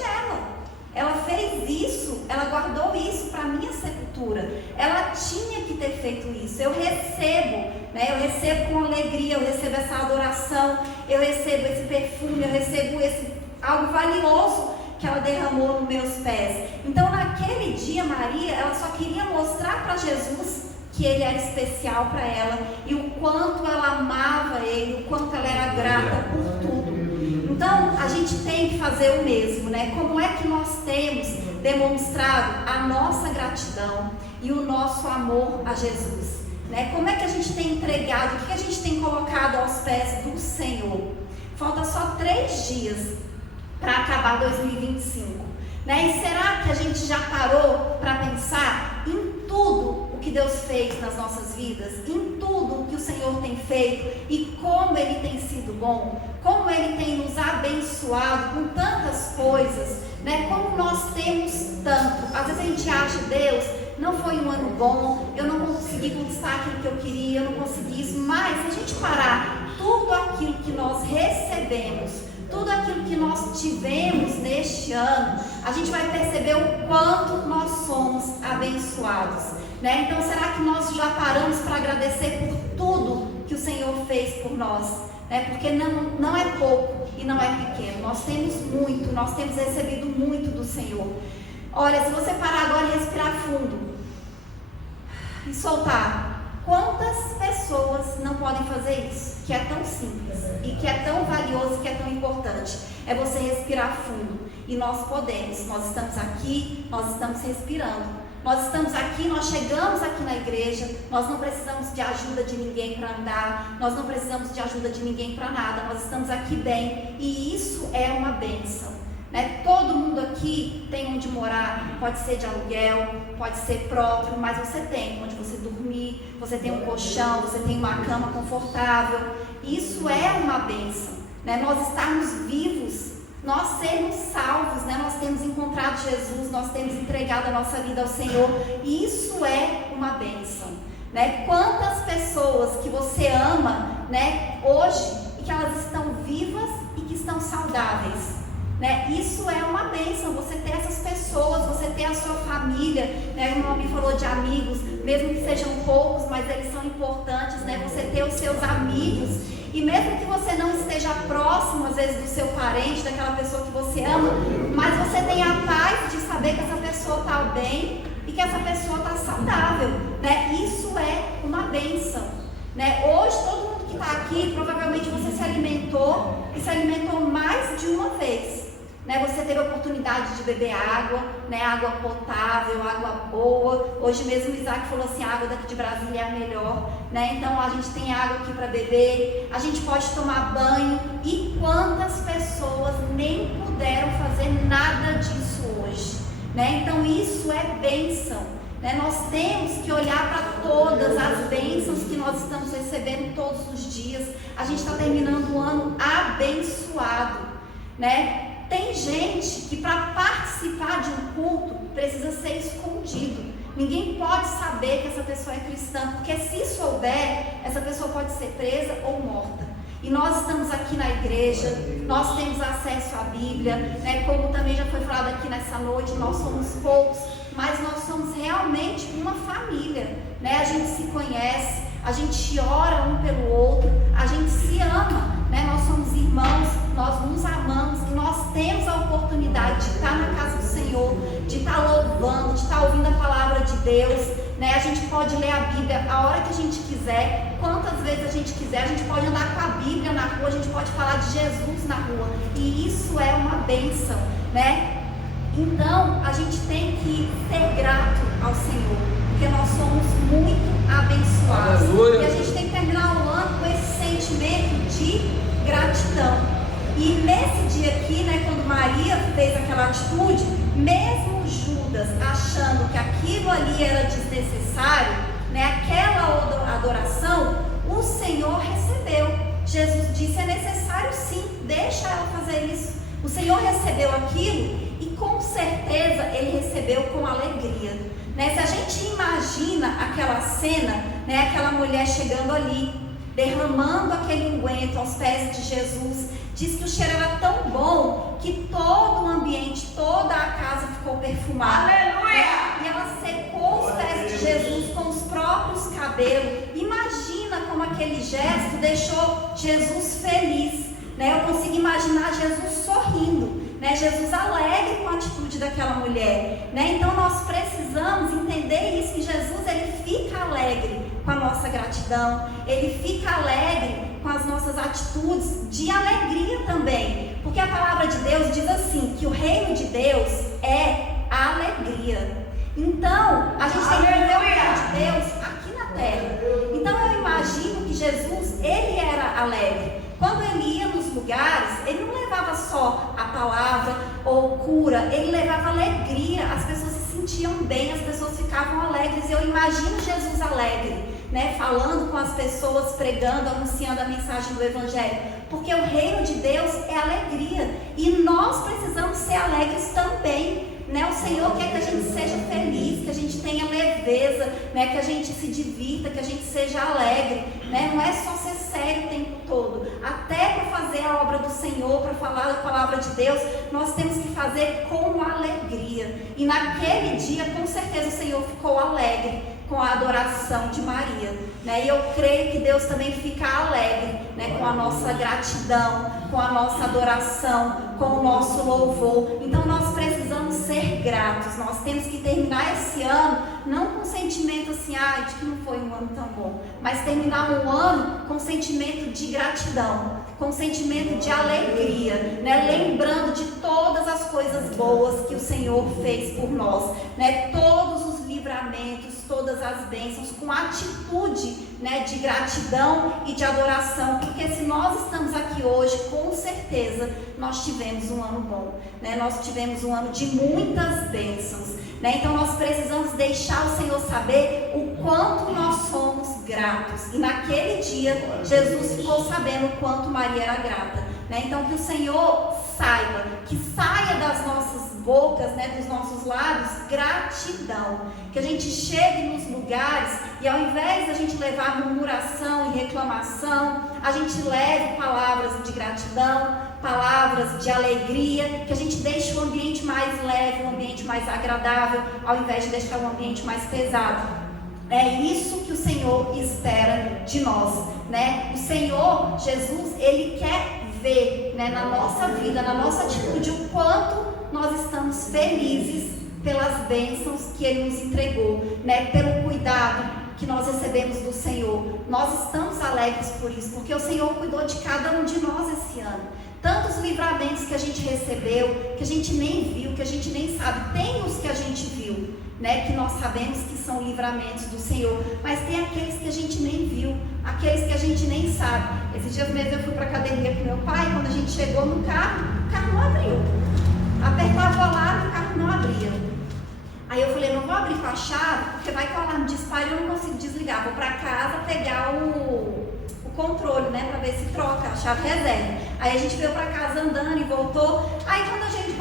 ela fez isso, ela guardou isso para a minha sepultura, ela tinha que ter feito isso. Eu recebo, né? Eu recebo com alegria, eu recebo essa adoração, eu recebo esse perfume, eu recebo algo valioso que ela derramou nos meus pés. Então naquele dia Maria, ela só queria mostrar para Jesus que ele era especial para ela, e o quanto ela amava ele, o quanto ela era grata por tudo. Então a gente tem que fazer o mesmo, né? Como é que nós temos demonstrado a nossa gratidão e o nosso amor a Jesus, né? Como é que a gente tem entregado, o que a gente tem colocado aos pés do Senhor? Falta só 3 dias para acabar 2025, né? E será que a gente já parou para pensar em tudo o que Deus fez nas nossas vidas, em tudo o que o Senhor tem feito e como Ele tem sido bom, como Ele tem nos abençoado com tantas coisas, né? Como nós temos tanto. Às vezes a gente acha: Deus, não foi um ano bom, eu não consegui conquistar aquilo que eu queria, eu não consegui isso, mas se a gente parar tudo aquilo que nós recebemos, tudo aquilo que nós tivemos neste ano, a gente vai perceber o quanto nós somos abençoados, né? Então será que nós já paramos para agradecer por tudo que o Senhor fez por nós, né? Porque não é pouco e não é pequeno, nós temos muito, nós temos recebido muito do Senhor. Olha, se você parar agora e respirar fundo e soltar, quantas pessoas não podem fazer isso? Que é tão simples e que é tão valioso, que é tão importante. É você respirar fundo. E nós podemos, nós estamos aqui, nós estamos respirando. Nós estamos aqui, nós chegamos aqui na igreja, nós não precisamos de ajuda de ninguém para andar, nós não precisamos de ajuda de ninguém para nada, nós estamos aqui bem, e isso é uma bênção, né? Todo mundo aqui tem onde morar, pode ser de aluguel, pode ser próprio, mas você tem onde você dormir, você tem um colchão, você tem uma cama confortável. Isso é uma bênção, né? Nós estarmos vivos, nós sermos salvos, né? Nós temos encontrado Jesus, nós temos entregado a nossa vida ao Senhor, e isso é uma bênção, né? Quantas pessoas que você ama, né, hoje, e que elas estão vivas e que estão saudáveis, né? Isso é uma bênção, você ter essas pessoas, você ter a sua família, né? O irmão me falou de amigos, mesmo que sejam poucos, mas eles são importantes, né? Você ter os seus amigos, e mesmo que você não esteja próximo, às vezes, do seu parente, daquela pessoa que você ama, mas você tem a paz de saber que essa pessoa está bem e que essa pessoa está saudável, né? Isso é uma bênção, né? Hoje, todo mundo que está aqui, provavelmente você se alimentou, e se alimentou mais de uma vez, né? Você teve a oportunidade de beber água, né? Água potável, água boa. Hoje mesmo o Isaac falou assim: a água daqui de Brasília é a melhor, né? Então a gente tem água aqui para beber, a gente pode tomar banho. E quantas pessoas nem puderam fazer nada disso hoje, né? Então isso é bênção, né? Nós temos que olhar para todas as bênçãos que nós estamos recebendo todos os dias. A gente está terminando o ano abençoado, né? Tem gente que para participar de um culto precisa ser escondido. Ninguém pode saber que essa pessoa é cristã, porque se souber, essa pessoa pode ser presa ou morta. E nós estamos aqui na igreja, nós temos acesso à Bíblia, né? Como também já foi falado aqui nessa noite, nós somos poucos, mas nós somos realmente uma família, né? A gente se conhece, a gente ora um pelo outro, a gente se ama, né? Nós somos irmãos, nós nos amamos e nós temos a oportunidade de estar na casa do Senhor, de estar louvando, de estar ouvindo a palavra de Deus, né? A gente pode ler a Bíblia a hora que a gente quiser, quantas vezes a gente quiser, a gente pode andar com a Bíblia na rua, a gente pode falar de Jesus na rua, e isso é uma bênção, né? Então, a gente tem que ser grato ao Senhor, porque nós somos muito abençoados. Aleluia. E a gente tem que terminar o ano com esse sentimento de gratidão. E nesse dia aqui, né, quando Maria fez aquela atitude, mesmo Judas achando que aquilo ali era desnecessário, né, aquela adoração, o Senhor recebeu. Jesus disse: é necessário sim, deixa ela fazer isso. O Senhor recebeu aquilo e com certeza Ele recebeu com alegria, né? Se a gente imagina aquela cena, né, aquela mulher chegando ali, derramando aquele unguento aos pés de Jesus, diz que o cheiro era tão bom que todo o ambiente, toda a casa ficou perfumada. Aleluia! E ela secou os pés de Jesus com os próprios cabelos. Imagina como aquele gesto deixou Jesus feliz, né? Eu consigo imaginar Jesus sorrindo, né? Jesus alegre com a atitude daquela mulher, né? Então nós precisamos entender isso, que Jesus, ele fica alegre com a nossa gratidão, ele fica alegre com as nossas atitudes de alegria também, porque a palavra de Deus diz assim, que o reino de Deus é a alegria. Então a gente tem que viver o reino de Deus aqui na terra. Então eu imagino que Jesus, ele era alegre. Quando ele ia nos lugares, ele não levava só a palavra ou cura, ele levava alegria, as pessoas se sentiam bem, as pessoas ficavam alegres. Eu imagino Jesus alegre, né, falando com as pessoas, pregando, anunciando a mensagem do Evangelho, porque o reino de Deus é alegria, e nós precisamos ser alegres também, né? O Senhor quer que a gente seja feliz, que a gente tenha leveza, né? Que a gente se divirta, que a gente seja alegre, né? Não é só ser sério o tempo todo, até para fazer a obra do Senhor, para falar a palavra de Deus, nós temos que fazer com alegria. E naquele dia, com certeza, o Senhor ficou alegre com a adoração de Maria, né? E eu creio que Deus também fica alegre, né, com a nossa gratidão, com a nossa adoração, com o nosso louvor. Então nós precisamos ser gratos. Nós temos que terminar esse ano não com sentimento assim, de que não foi um ano tão bom, mas terminar um ano com sentimento de gratidão, com sentimento de alegria, né? Lembrando de todas as coisas boas que o Senhor fez por nós, né? Todos os livramentos, todas as bênçãos, com atitude, né, de gratidão e de adoração, porque se nós estamos aqui hoje, com certeza nós tivemos um ano bom, né? Nós tivemos um ano de muitas bênçãos, né? Então nós precisamos deixar o Senhor saber o quanto nós somos gratos, e naquele dia Jesus ficou sabendo o quanto Maria era grata, né? Então que o Senhor saiba, que saia das nossas bocas, né, dos nossos lábios, gratidão, que a gente chegue nos lugares e ao invés da gente levar murmuração e reclamação, a gente leve palavras de gratidão, palavras de alegria, que a gente deixe o ambiente mais leve, um ambiente mais agradável, ao invés de deixar um ambiente mais pesado. É isso que o Senhor espera de nós, né? O Senhor Jesus, ele quer ver, né, na nossa vida, na nossa atitude, o quanto nós estamos felizes pelas bênçãos que Ele nos entregou, né, pelo cuidado que nós recebemos do Senhor. Nós estamos alegres por isso, porque o Senhor cuidou de cada um de nós esse ano. Tantos livramentos que a gente recebeu, que a gente nem viu, que a gente nem sabe. Tem os que a gente viu, né, que nós sabemos que são livramentos do Senhor, mas tem aqueles que a gente nem viu, aqueles que a gente nem sabe. Esses dias mesmo eu fui para a academia com meu pai, quando a gente chegou no carro, o carro não abriu. Apertava o alarme, o carro não abria. Aí eu falei, não vou abrir com a chave, porque vai que o alarme dispara e eu não consigo desligar. Vou para casa pegar o controle, né, para ver se troca a chave reserva. Aí a gente veio para casa andando e voltou. Aí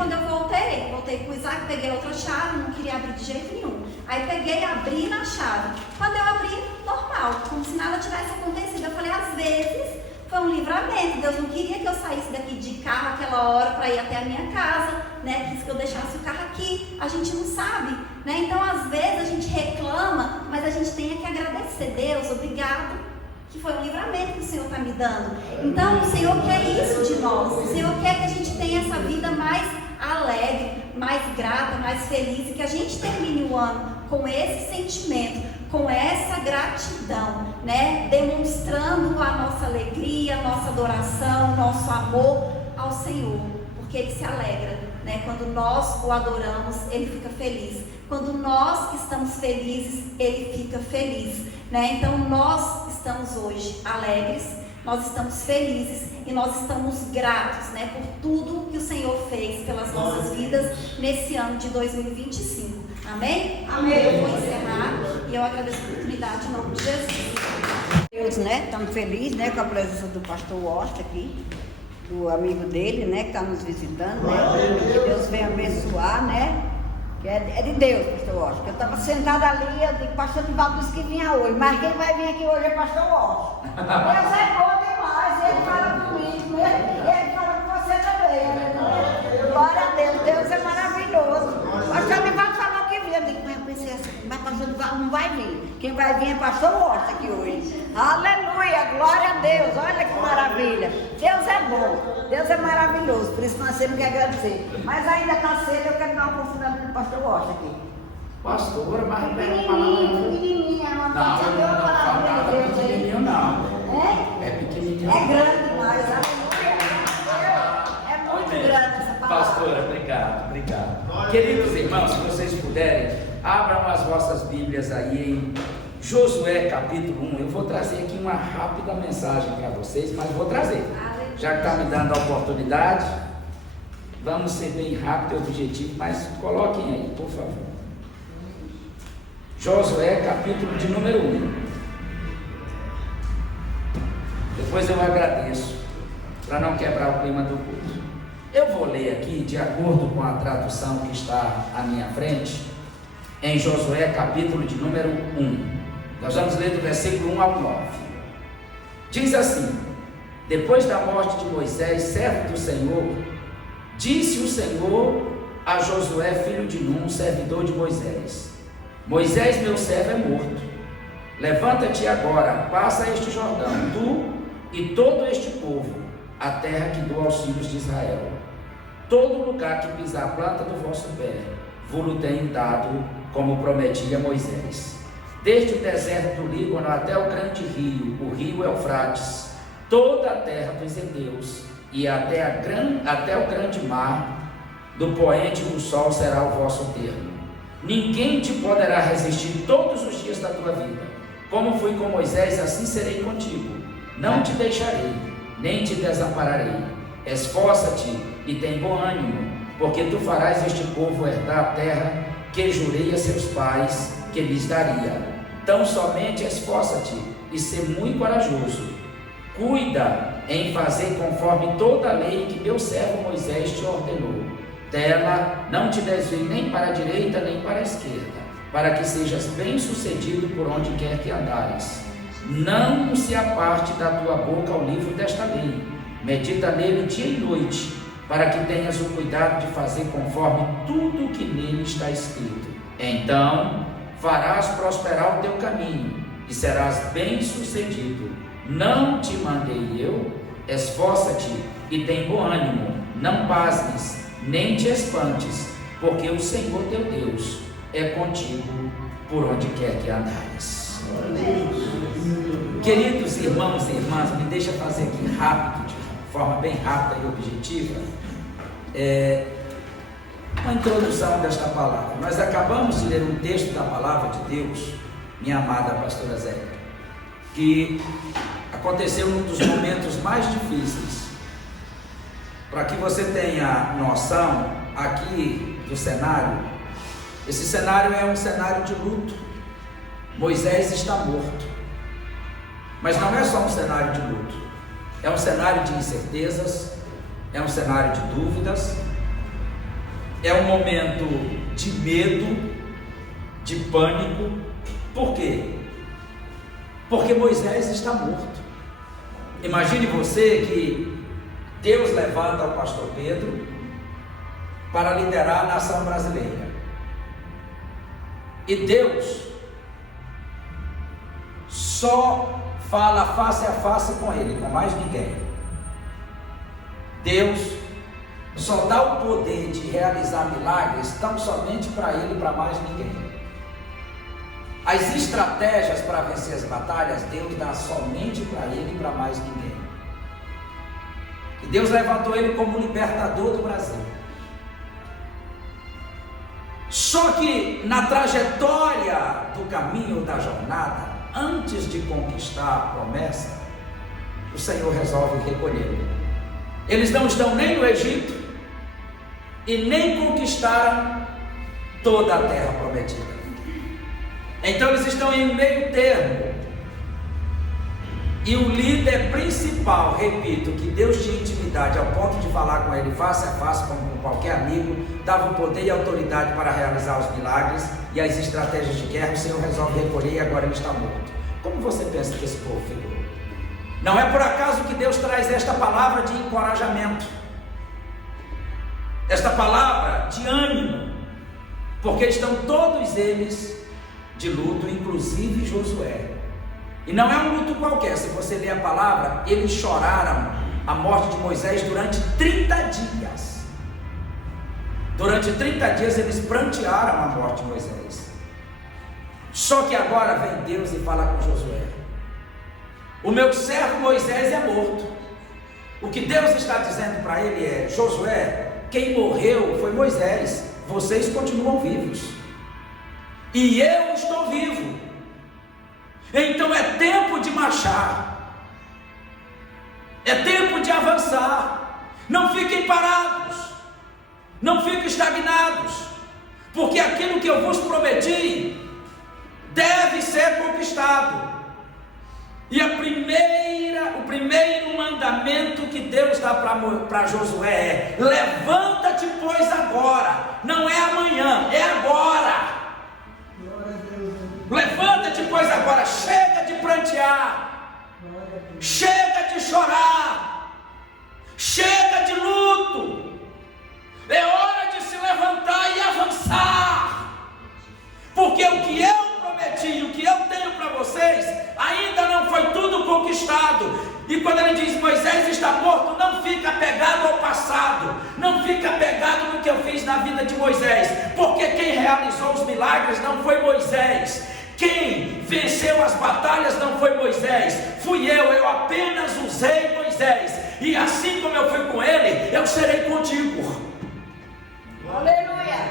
quando eu voltei com o Isaac, peguei outra chave, não queria abrir de jeito nenhum. Aí peguei e abri na chave. Quando eu abri, normal, como se nada tivesse acontecido. Eu falei, às vezes foi um livramento. Deus não queria que eu saísse daqui de carro aquela hora para ir até a minha casa, né? Quis que eu deixasse o carro aqui. A gente não sabe, né? Então, às vezes a gente reclama, mas a gente tem que agradecer. Deus, obrigado, que foi um livramento que o Senhor está me dando. Então, o Senhor quer isso de nós. O Senhor quer que a gente tenha essa vida mais alegre, mais grata, mais feliz, e que a gente termine o ano com esse sentimento, com essa gratidão, né? Demonstrando a nossa alegria, a nossa adoração, nosso amor ao Senhor, porque Ele se alegra, né? Quando nós o adoramos, Ele fica feliz. Quando nós estamos felizes, Ele fica feliz, né? Então nós estamos hoje alegres, nós estamos felizes e nós estamos gratos, né, por tudo que o Senhor fez pelas nossas vidas nesse ano de 2025. Amém? Amém. Eu vou encerrar e eu agradeço a oportunidade em nome de Jesus. Deus, né? Estamos felizes, né, com a presença do pastor Washington aqui, do amigo dele, né, que está nos visitando, né? Que Deus venha abençoar, né? Que é de Deus, pastor Washington. Eu estava sentada ali, eu digo, pastor Divaldo disse que vinha hoje, mas quem vai vir aqui hoje é pastor Washington. Deus é bom demais, ele fala comigo, ele fala com você também, né? Glória a Deus, Deus é maravilhoso. Pastor Divaldo falou que vinha, eu digo, mas eu pensei assim, mas pastor Divaldo não vai vir. Quem vai vir é pastor Washington aqui hoje. Aleluia, glória a Deus, olha que maravilha. Deus é bom, Deus é maravilhoso, por isso nós temos que agradecer. Mas ainda está cedo, eu quero dar uma oportunidade para o pastor Washington aqui. Pastora, mas não pega a Pequenininho, palavra. não, Não é pequenininho não. É? É pequenininho. É grande demais, aleluia. É muito grande essa palavra. Pastora, obrigado. Queridos irmãos, se vocês puderem, abram as vossas Bíblias aí em Josué capítulo 1. Eu vou trazer aqui uma rápida mensagem para vocês, mas vou trazer. Já que está me dando a oportunidade, vamos ser bem rápido e objetivo, mas coloquem aí, por favor. Josué capítulo de número 1. Depois eu agradeço, para não quebrar o clima do culto. Eu vou ler aqui, de acordo com a tradução que está à minha frente, em Josué capítulo de número 1. Nós vamos ler do versículo 1 ao 9. Diz assim: depois da morte de Moisés, servo do Senhor, disse o Senhor a Josué, filho de Num, servidor de Moisés: Moisés, meu servo, é morto. Levanta-te agora, passa este Jordão, tu e todo este povo, a terra que dou aos filhos de Israel. Todo lugar que pisar a planta do vosso pé, vos tenho dado, como prometi a Moisés. Desde o deserto do Líbano até o grande rio, o rio Eufrates, toda a terra dos heteus, e até o grande mar, do poente do sol será o vosso termo. Ninguém te poderá resistir todos os dias da tua vida. Como fui com Moisés, assim serei contigo. Não te deixarei, nem te desampararei. Esforça-te e tem bom ânimo, porque tu farás este povo herdar a terra que jurei a seus pais que lhes daria. Tão somente esforça-te e ser muito corajoso. Cuida em fazer conforme toda a lei que meu servo Moisés te ordenou. Dela não te desvie nem para a direita nem para a esquerda, para que sejas bem sucedido por onde quer que andares. Não se aparte da tua boca o livro desta lei. Medita nele dia e noite, para que tenhas o cuidado de fazer conforme tudo o que nele está escrito. Então farás prosperar o teu caminho e serás bem sucedido. Não te mandei eu? Esforça-te e tem bom ânimo. Não pasmes, nem te espantes, porque o Senhor teu Deus é contigo por onde quer que andares. Queridos irmãos e irmãs, me deixa fazer aqui rápido, de forma bem rápida e objetiva, uma introdução desta palavra. Nós acabamos de ler um texto da palavra de Deus, minha amada pastora Zé, que aconteceu num dos momentos mais difíceis. Para que você tenha noção aqui do cenário, esse cenário é um cenário de luto. Moisés está morto, mas não é só um cenário de luto, é um cenário de incertezas, é um cenário de dúvidas, é um momento de medo, de pânico. Por quê? Porque Moisés está morto. Imagine você que Deus levanta o pastor Pedro para liderar a nação brasileira. E Deus só fala face a face com ele, com mais ninguém. Deus só dá o poder de realizar milagres tão somente para ele e para mais ninguém. As estratégias para vencer as batalhas, Deus dá somente para ele e para mais ninguém. E Deus levantou ele como libertador do Brasil. Só que na trajetória do caminho da jornada, antes de conquistar a promessa, o Senhor resolve recolhê-lo. Eles não estão nem no Egito e nem conquistaram toda a terra prometida. Então eles estão em um meio termo. E o líder principal, repito, que Deus tinha intimidade ao ponto de falar com ele face a face, como com qualquer amigo, dava o poder e autoridade para realizar os milagres e as estratégias de guerra, o Senhor resolve recolher e agora ele está morto. Como você pensa que esse povo ficou? Não é por acaso que Deus traz esta palavra de encorajamento, esta palavra de ânimo, porque estão todos eles de luto, inclusive Josué. E não é um luto qualquer. Se você ler a palavra, eles choraram a morte de Moisés durante 30 dias. Durante 30 dias eles prantearam a morte de Moisés. Só que agora vem Deus e fala com Josué: o meu servo Moisés é morto. O que Deus está dizendo para ele é: Josué, quem morreu foi Moisés, vocês continuam vivos e eu estou vivo. Então é tempo de marchar, é tempo de avançar. Não fiquem parados, não fiquem estagnados, porque aquilo que eu vos prometi deve ser conquistado. E o primeiro mandamento que Deus dá para Josué é: levanta-te, pois, agora. Não é amanhã, é agora. Levanta-te, pois, agora. Chega de prantear, chega de chorar, chega de luto. É hora de se levantar e avançar, porque o que eu prometi, o que eu tenho para vocês, ainda não foi tudo conquistado. E quando ele diz Moisés está morto, não fica apegado ao passado, não fica apegado no que eu fiz na vida de Moisés, porque quem realizou os milagres não foi Moisés, quem venceu as batalhas não foi Moisés, fui eu apenas usei Moisés, e assim como eu fui com ele, eu serei contigo. Aleluia!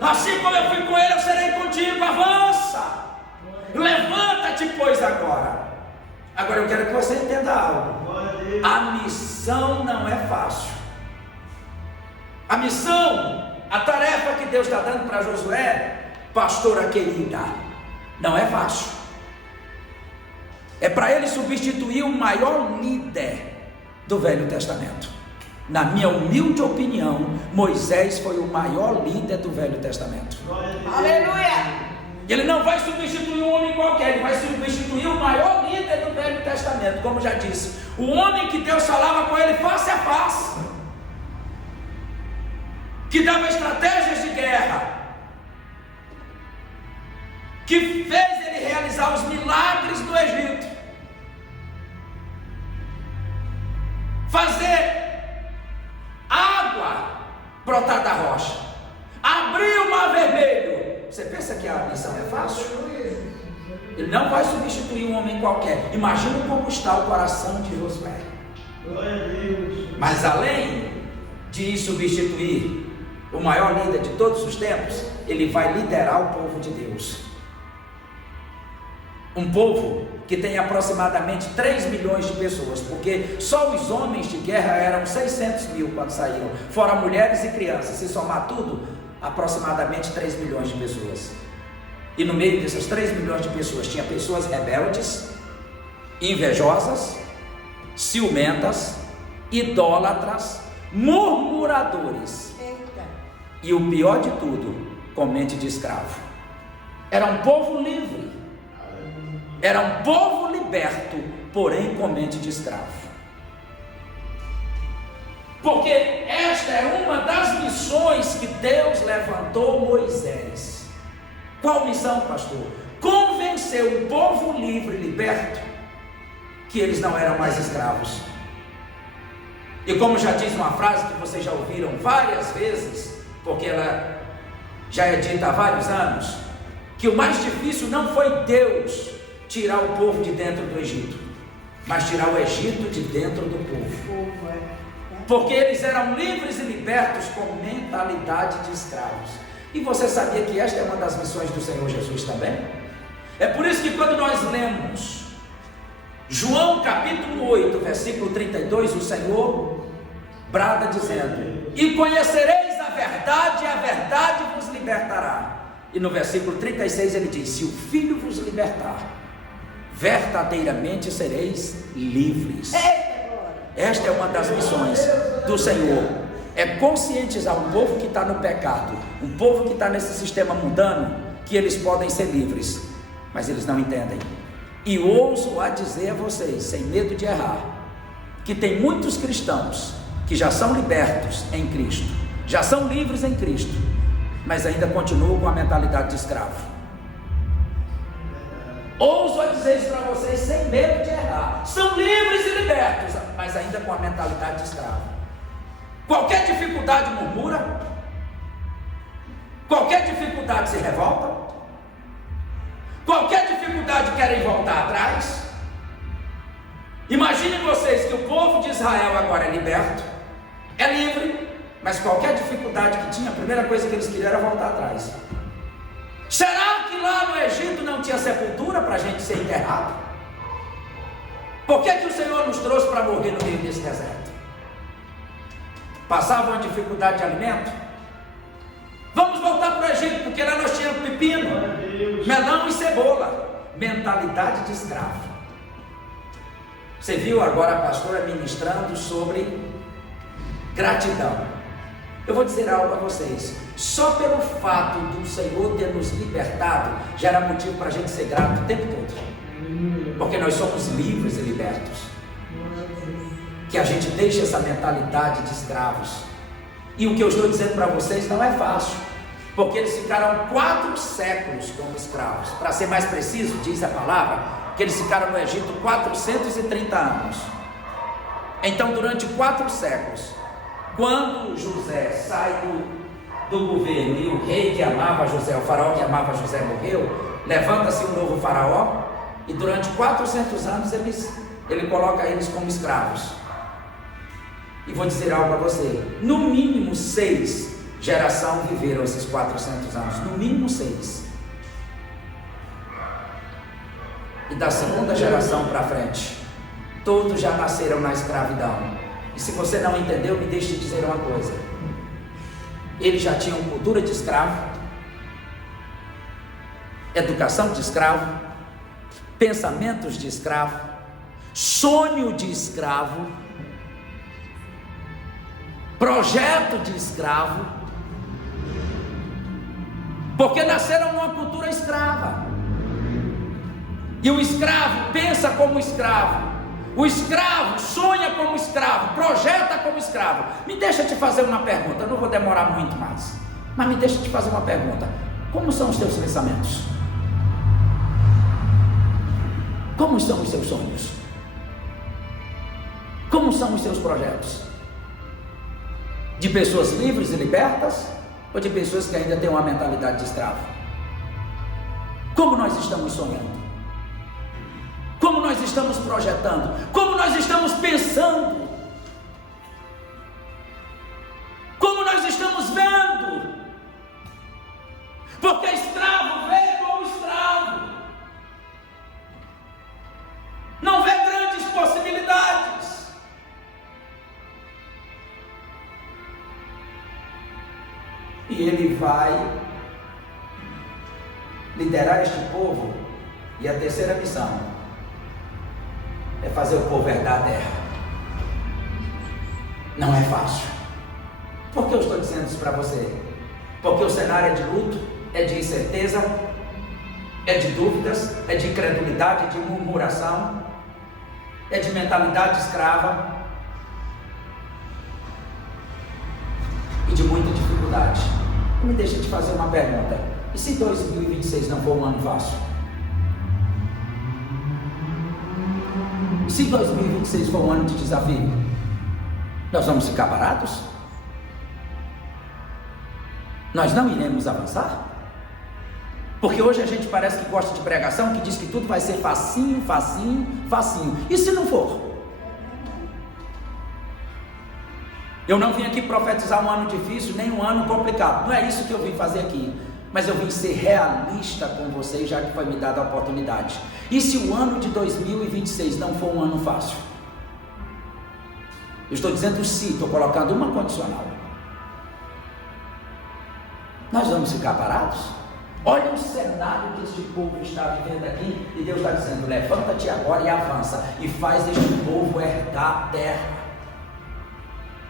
Assim como eu fui com ele, eu serei contigo. Avança, levanta-te, pois, agora. Agora eu quero que você entenda algo. A missão não é fácil. A missão, a tarefa que Deus está dando para Josué, pastora querida, não é fácil. É para ele substituir o maior líder do Velho Testamento. Na minha humilde opinião, Moisés foi o maior líder do Velho Testamento. Aleluia! Ele não vai substituir um homem qualquer, ele vai substituir o maior líder do Velho Testamento. Como já disse, o homem que Deus falava com ele face a face, que dava estratégias de guerra, que fez ele realizar os milagres do Egito, fazer água brotar da rocha, abrir o mar vermelho. Você pensa que a missão é fácil? Ele não vai substituir um homem qualquer. Imagina como está o coração de Josué. Mas além de substituir o maior líder de todos os tempos, ele vai liderar o povo de Deus. Um povo que tem aproximadamente 3 milhões de pessoas, porque só os homens de guerra eram 600 mil quando saíram, fora mulheres e crianças. Se somar tudo, aproximadamente 3 milhões de pessoas. E no meio dessas 3 milhões de pessoas tinha pessoas rebeldes, invejosas, ciumentas, idólatras, murmuradores. E o pior de tudo, com mente de escravo. Era um povo livre, era um povo liberto, porém com mente de escravo. Porque esta é uma das missões que Deus levantou Moisés. Qual missão, pastor? Convencer o povo livre e liberto que eles não eram mais escravos. E como já diz uma frase que vocês já ouviram várias vezes, porque ela já é dita há vários anos, que o mais difícil não foi Deus tirar o povo de dentro do Egito, mas tirar o Egito de dentro do povo. Porque eles eram livres e libertos com mentalidade de escravos. E você sabia que esta é uma das missões do Senhor Jesus também? É por isso que quando nós lemos João capítulo 8, versículo 32, o Senhor brada dizendo: e conhecereis a verdade vos libertará. E no versículo 36 ele diz: se o Filho vos libertar, verdadeiramente sereis livres. Esta é uma das missões do Senhor, é conscientizar o povo que está no pecado, o povo que está nesse sistema mundano, que eles podem ser livres, mas eles não entendem. E ouso a dizer a vocês, sem medo de errar, que tem muitos cristãos que já são libertos em Cristo, já são livres em Cristo, mas ainda continuam com a mentalidade de escravo. Ouso a dizer isso para vocês sem medo de errar, são livres e libertos, mas ainda com a mentalidade de escravo. Qualquer dificuldade murmura, qualquer dificuldade se revolta, qualquer dificuldade querem voltar atrás. Imaginem vocês que o povo de Israel agora é liberto, é livre, mas qualquer dificuldade que tinha, a primeira coisa que eles queriam era voltar atrás. Será que lá no Egito não tinha sepultura para a gente ser enterrado? Por que o Senhor nos trouxe para morrer no meio desse deserto? Passava uma dificuldade de alimento? Vamos voltar para o Egito, porque lá nós tínhamos pepino, melão e cebola. Mentalidade de escravo. Você viu agora a pastora ministrando sobre gratidão. Eu vou dizer algo a vocês: só pelo fato do Senhor ter nos libertado, já era motivo para a gente ser grato o tempo todo, porque nós somos livres e libertos. Que a gente deixe essa mentalidade de escravos. E o que eu estou dizendo para vocês não é fácil, porque eles ficaram 4 séculos como escravos. Para ser mais preciso, diz a palavra que eles ficaram no Egito 430 anos. Então, durante 4 séculos, quando José sai do governo e o rei que amava José, o faraó que amava José morreu, levanta-se um novo faraó e durante 400 anos ele coloca eles como escravos. E vou dizer algo a você: no mínimo 6 gerações viveram esses 400 anos, no mínimo 6. E da segunda geração para frente, todos já nasceram na escravidão. E se você não entendeu, me deixe te dizer uma coisa: eles já tinham cultura de escravo, educação de escravo, pensamentos de escravo, sonho de escravo, projeto de escravo, porque nasceram numa cultura escrava. E o escravo pensa como escravo, o escravo sonha como escravo, projeta como escravo. Me deixa te fazer uma pergunta, eu não vou demorar muito mais, mas me deixa te fazer uma pergunta: como são os teus pensamentos? Como são os seus sonhos? Como são os seus projetos? De pessoas livres e libertas, ou de pessoas que ainda têm uma mentalidade de escravo? Como nós estamos sonhando? Como nós estamos projetando? Como nós estamos pensando? Como nós estamos vendo? Porque escravo vê como escravo, não vê grandes possibilidades. E ele vai liderar este povo, e a terceira missão é fazer o povo herdar a terra. Não é fácil. Por que eu estou dizendo isso para você? Porque o cenário é de luto, é de incerteza, é de dúvidas, é de incredulidade, é de murmuração. é de mentalidade escrava e de muita dificuldade. Me deixa te fazer uma pergunta: e se 2026 não for um ano fácil? E se 2026 for um ano de desafio? Nós vamos ficar parados? Nós não iremos avançar? Porque hoje a gente parece que gosta de pregação que diz que tudo vai ser facinho, facinho, facinho. E se não for? Eu não vim aqui profetizar um ano difícil, nem um ano complicado. Não é isso que eu vim fazer aqui. Mas eu vim ser realista com vocês, já que foi me dada a oportunidade. E se o ano de 2026 não for um ano fácil? Eu estou dizendo se, estou colocando uma condicional. Nós vamos ficar parados? Olha o cenário que este povo está vivendo aqui, e Deus está dizendo: levanta-te agora e avança, e faz este povo herdar a terra.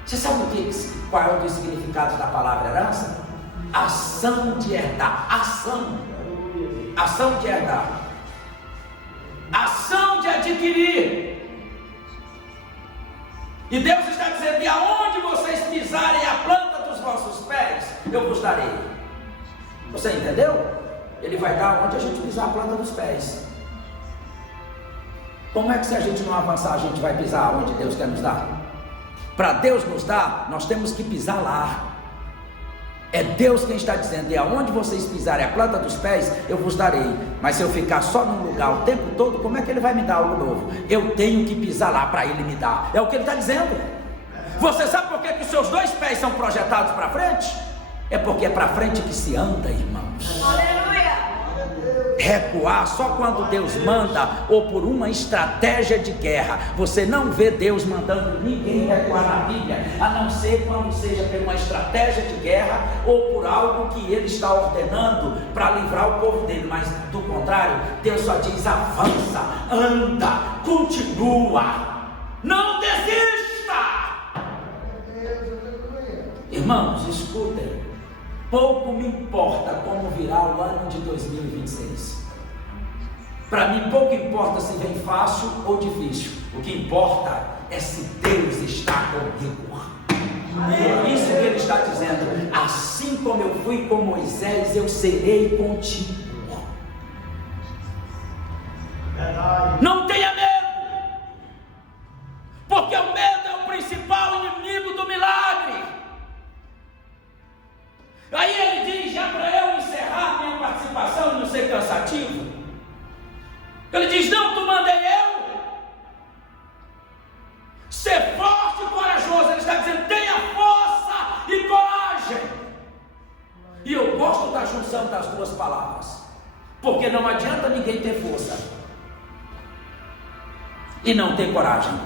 Você sabe qual é o significado da palavra herança? Ação de herdar, ação de herdar, ação de adquirir. E Deus está dizendo: e aonde vocês pisarem a planta dos vossos pés, eu vos darei. Você entendeu? Ele vai dar onde a gente pisar a planta dos pés. Como é que, se a gente não avançar, a gente vai pisar onde Deus quer nos dar? Para Deus nos dar, nós temos que pisar lá. É Deus quem está dizendo: e aonde vocês pisarem a planta dos pés, eu vos darei. Mas se eu ficar só num lugar o tempo todo, como é que Ele vai me dar algo novo? Eu tenho que pisar lá para Ele me dar. É o que Ele está dizendo. Você sabe por que os seus dois pés são projetados para frente? É porque é para frente que se anda, irmãos. Aleluia! Recuar só quando Deus manda, ou por uma estratégia de guerra. Você não vê Deus mandando ninguém recuar na Bíblia, a não ser quando seja por uma estratégia de guerra, ou por algo que Ele está ordenando para livrar o povo dele. Mas do contrário, Deus só diz: avança, anda, continua, não desista. Irmãos, escutem. Pouco me importa como virá o ano de 2026. Para mim, pouco importa se vem fácil ou difícil. O que importa é se Deus está comigo. E é isso que Ele está dizendo: assim como eu fui com Moisés, eu serei contigo. Não tenha medo, porque o medo é o principal inimigo do milagre. Aí ele diz, já para eu encerrar minha participação e não ser cansativo, ele diz: não, tu mandei eu. Ser forte e corajoso. Ele está dizendo: tenha força e coragem. E eu gosto da junção das duas palavras, porque não adianta ninguém ter força e não ter coragem,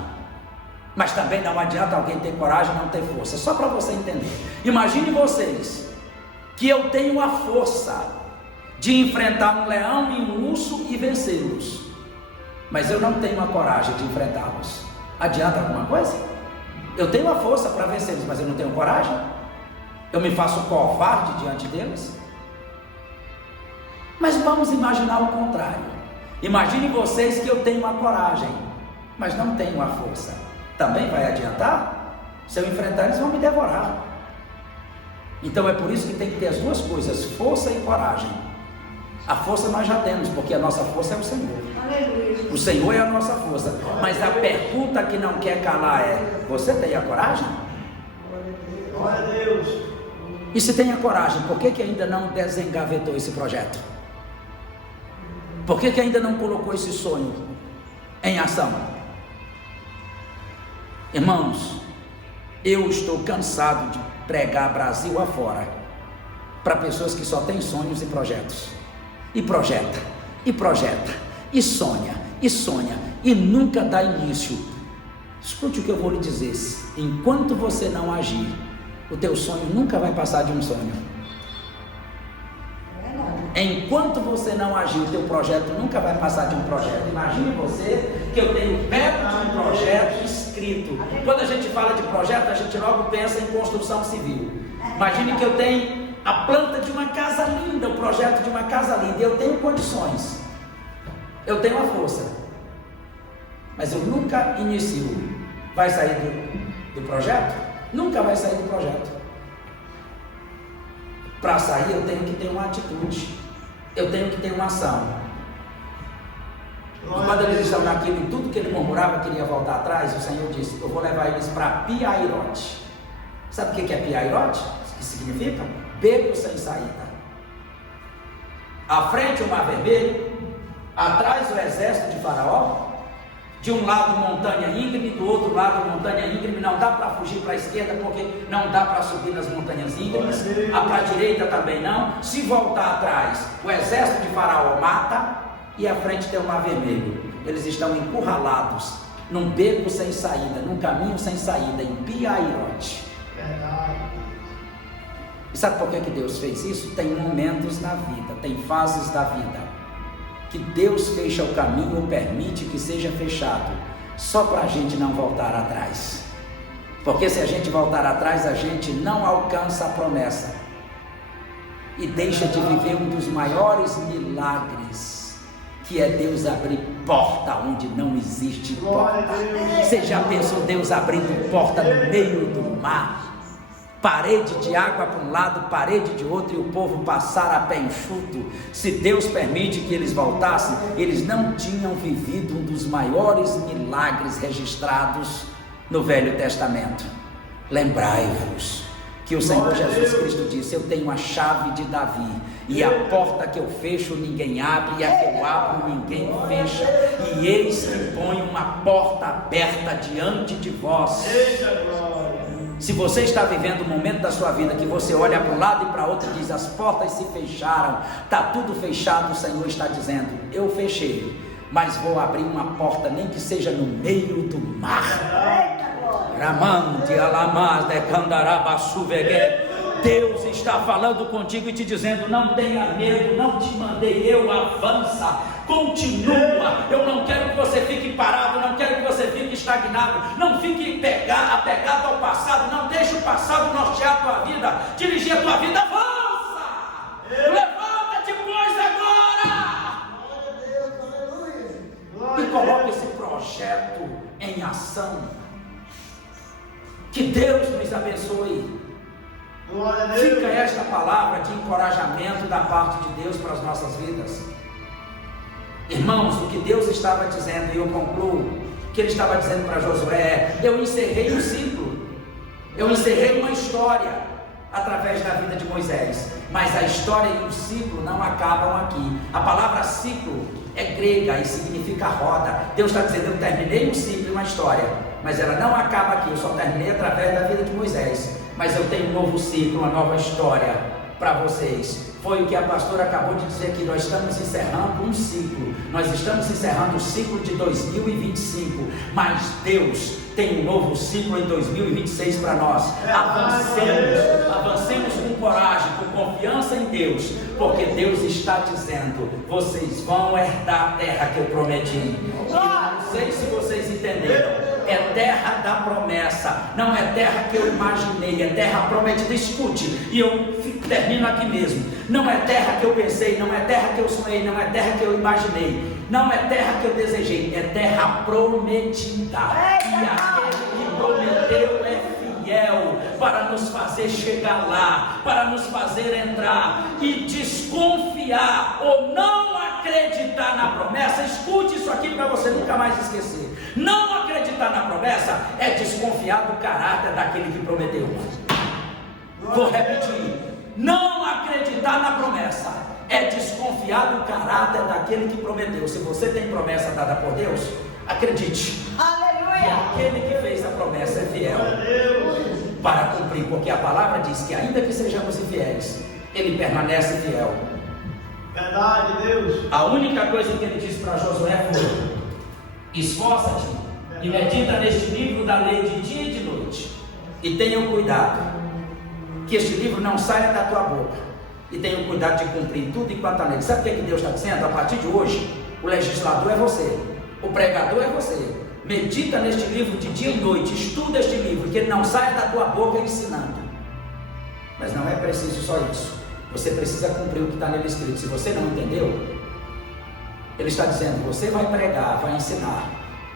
mas também não adianta alguém ter coragem e não ter força. Só para você entender, imagine vocês que eu tenho a força de enfrentar um leão e um urso e vencê-los, mas eu não tenho a coragem de enfrentá-los. Adianta alguma coisa? Eu tenho a força para vencê-los, mas eu não tenho coragem? Eu me faço covarde diante deles? Mas vamos imaginar o contrário. Imagine vocês que eu tenho a coragem, mas não tenho a força. Também vai adiantar? Se eu enfrentar, eles vão me devorar. Então é por isso que tem que ter as duas coisas, força e coragem. A força nós já temos, porque a nossa força é o Senhor. Aleluia. O Senhor é a nossa força. Mas a pergunta que não quer calar é: você tem a coragem? Glória a Deus. E se tem a coragem, por que ainda não desengavetou esse projeto? Por que ainda não colocou esse sonho em ação? Irmãos, eu estou cansado de pregar Brasil afora para pessoas que só têm sonhos e projetos, e projeta, e sonha, e nunca dá início. Escute o que eu vou lhe dizer: enquanto você não agir, o teu sonho nunca vai passar de um sonho. Enquanto você não agir, o teu projeto nunca vai passar de um projeto. Imagine você que eu tenho perto de um projeto escrito. Quando a gente fala de projeto, a gente logo pensa em construção civil. Imagine que eu tenho a planta de uma casa linda, o projeto de uma casa linda. Eu tenho condições, eu tenho a força, mas eu nunca inicio. Vai sair do projeto? Nunca vai sair do projeto. Para sair eu tenho que ter uma atitude, eu tenho que ter uma ação. E quando eles estão naquilo, tudo que ele murmurava queria voltar atrás, o Senhor disse: eu vou levar eles para Piairote. Sabe o que é Piairote? O que significa? Beco sem saída. À frente o Mar Vermelho, atrás o exército de Faraó, de um lado montanha íngreme, do outro lado montanha íngreme. Não dá para fugir para a esquerda, porque não dá para subir nas montanhas íngremes, para a direita também não. Se voltar atrás, o exército de Faraó mata, e à frente tem o Mar Vermelho. Eles estão encurralados num beco sem saída, num caminho sem saída, em Piairote. E sabe por que Deus fez isso? Tem momentos na vida, tem fases da vida, que Deus fecha o caminho ou permite que seja fechado, só para a gente não voltar atrás. Porque se a gente voltar atrás, a gente não alcança a promessa e deixa de viver um dos maiores milagres, que é Deus abrir porta onde não existe porta. Você já pensou Deus abrindo porta no meio do mar? Parede de água para um lado, parede de outro, e o povo passar a pé enxuto. Se Deus permite que eles voltassem, eles não tinham vivido um dos maiores milagres registrados no Velho Testamento. Lembrai-vos que o Senhor Jesus Cristo disse: eu tenho a chave de Davi, e a porta que eu fecho ninguém abre, e a que eu abro ninguém fecha, e eis que ponho uma porta aberta diante de vós. Se você está vivendo um momento da sua vida que você olha para um lado e para outro e diz: as portas se fecharam, está tudo fechado, o Senhor está dizendo: eu fechei, mas vou abrir uma porta, nem que seja no meio do mar. Deus está falando contigo e te dizendo: não tenha medo, não te mandei eu, avança, continua. Eu não quero que você fique parado, não quero que você fique estagnado, não fique apegado ao passado, não deixe o passado nortear a tua vida, dirigir a tua vida. Avança, levanta-te, pois, agora, e coloque esse projeto em ação. Que Deus nos abençoe. Fica esta palavra de encorajamento da parte de Deus para as nossas vidas. Irmãos, o que Deus estava dizendo, e eu concluo, que Ele estava dizendo para Josué: eu encerrei um ciclo, eu encerrei uma história através da vida de Moisés, mas a história e o ciclo não acabam aqui. A palavra ciclo é grega e significa roda. Deus está dizendo: eu terminei um ciclo e uma história, mas ela não acaba aqui. Eu só terminei através da vida de Moisés, mas eu tenho um novo ciclo, uma nova história para vocês. Foi o que a pastora acabou de dizer aqui. Nós estamos encerrando um ciclo, nós estamos encerrando o ciclo de 2025, mas Deus tem um novo ciclo em 2026 para nós. Avancemos com coragem, com confiança em Deus, porque Deus está dizendo: vocês vão herdar a terra que eu prometi. E não sei se vocês entenderam, é terra da promessa, não é terra que eu imaginei, é terra prometida. Escute, e eu termino aqui mesmo: não é terra que eu pensei, não é terra que eu sonhei, não é terra que eu imaginei, não é terra que eu desejei, é terra prometida. E aquele que prometeu é fiel para nos fazer chegar lá, para nos fazer entrar. E desconfiar ou não acreditar na promessa, escute isso aqui para você nunca mais esquecer: não acreditar na promessa é desconfiar do caráter daquele que prometeu. Vou repetir: não acreditar na promessa é desconfiar do caráter daquele que prometeu. Se você tem promessa dada por Deus, acredite. Aleluia! Aquele que fez a promessa é fiel para cumprir, porque a palavra diz que ainda que sejamos infiéis, Ele permanece fiel. Verdade, Deus. A única coisa que Ele disse para Josué foi: esforça-te e medita neste livro da lei de dia e de noite, e tenha cuidado que este livro não saia da tua boca, e tenha cuidado de cumprir tudo enquanto está nele. Sabe o que Deus está dizendo? A partir de hoje, o legislador é você, o pregador é você. Medita neste livro de dia e noite, estuda este livro, que ele não saia da tua boca ensinando. Mas não é preciso só isso, você precisa cumprir o que está nele escrito. Se você não entendeu, ele está dizendo: você vai pregar, vai ensinar,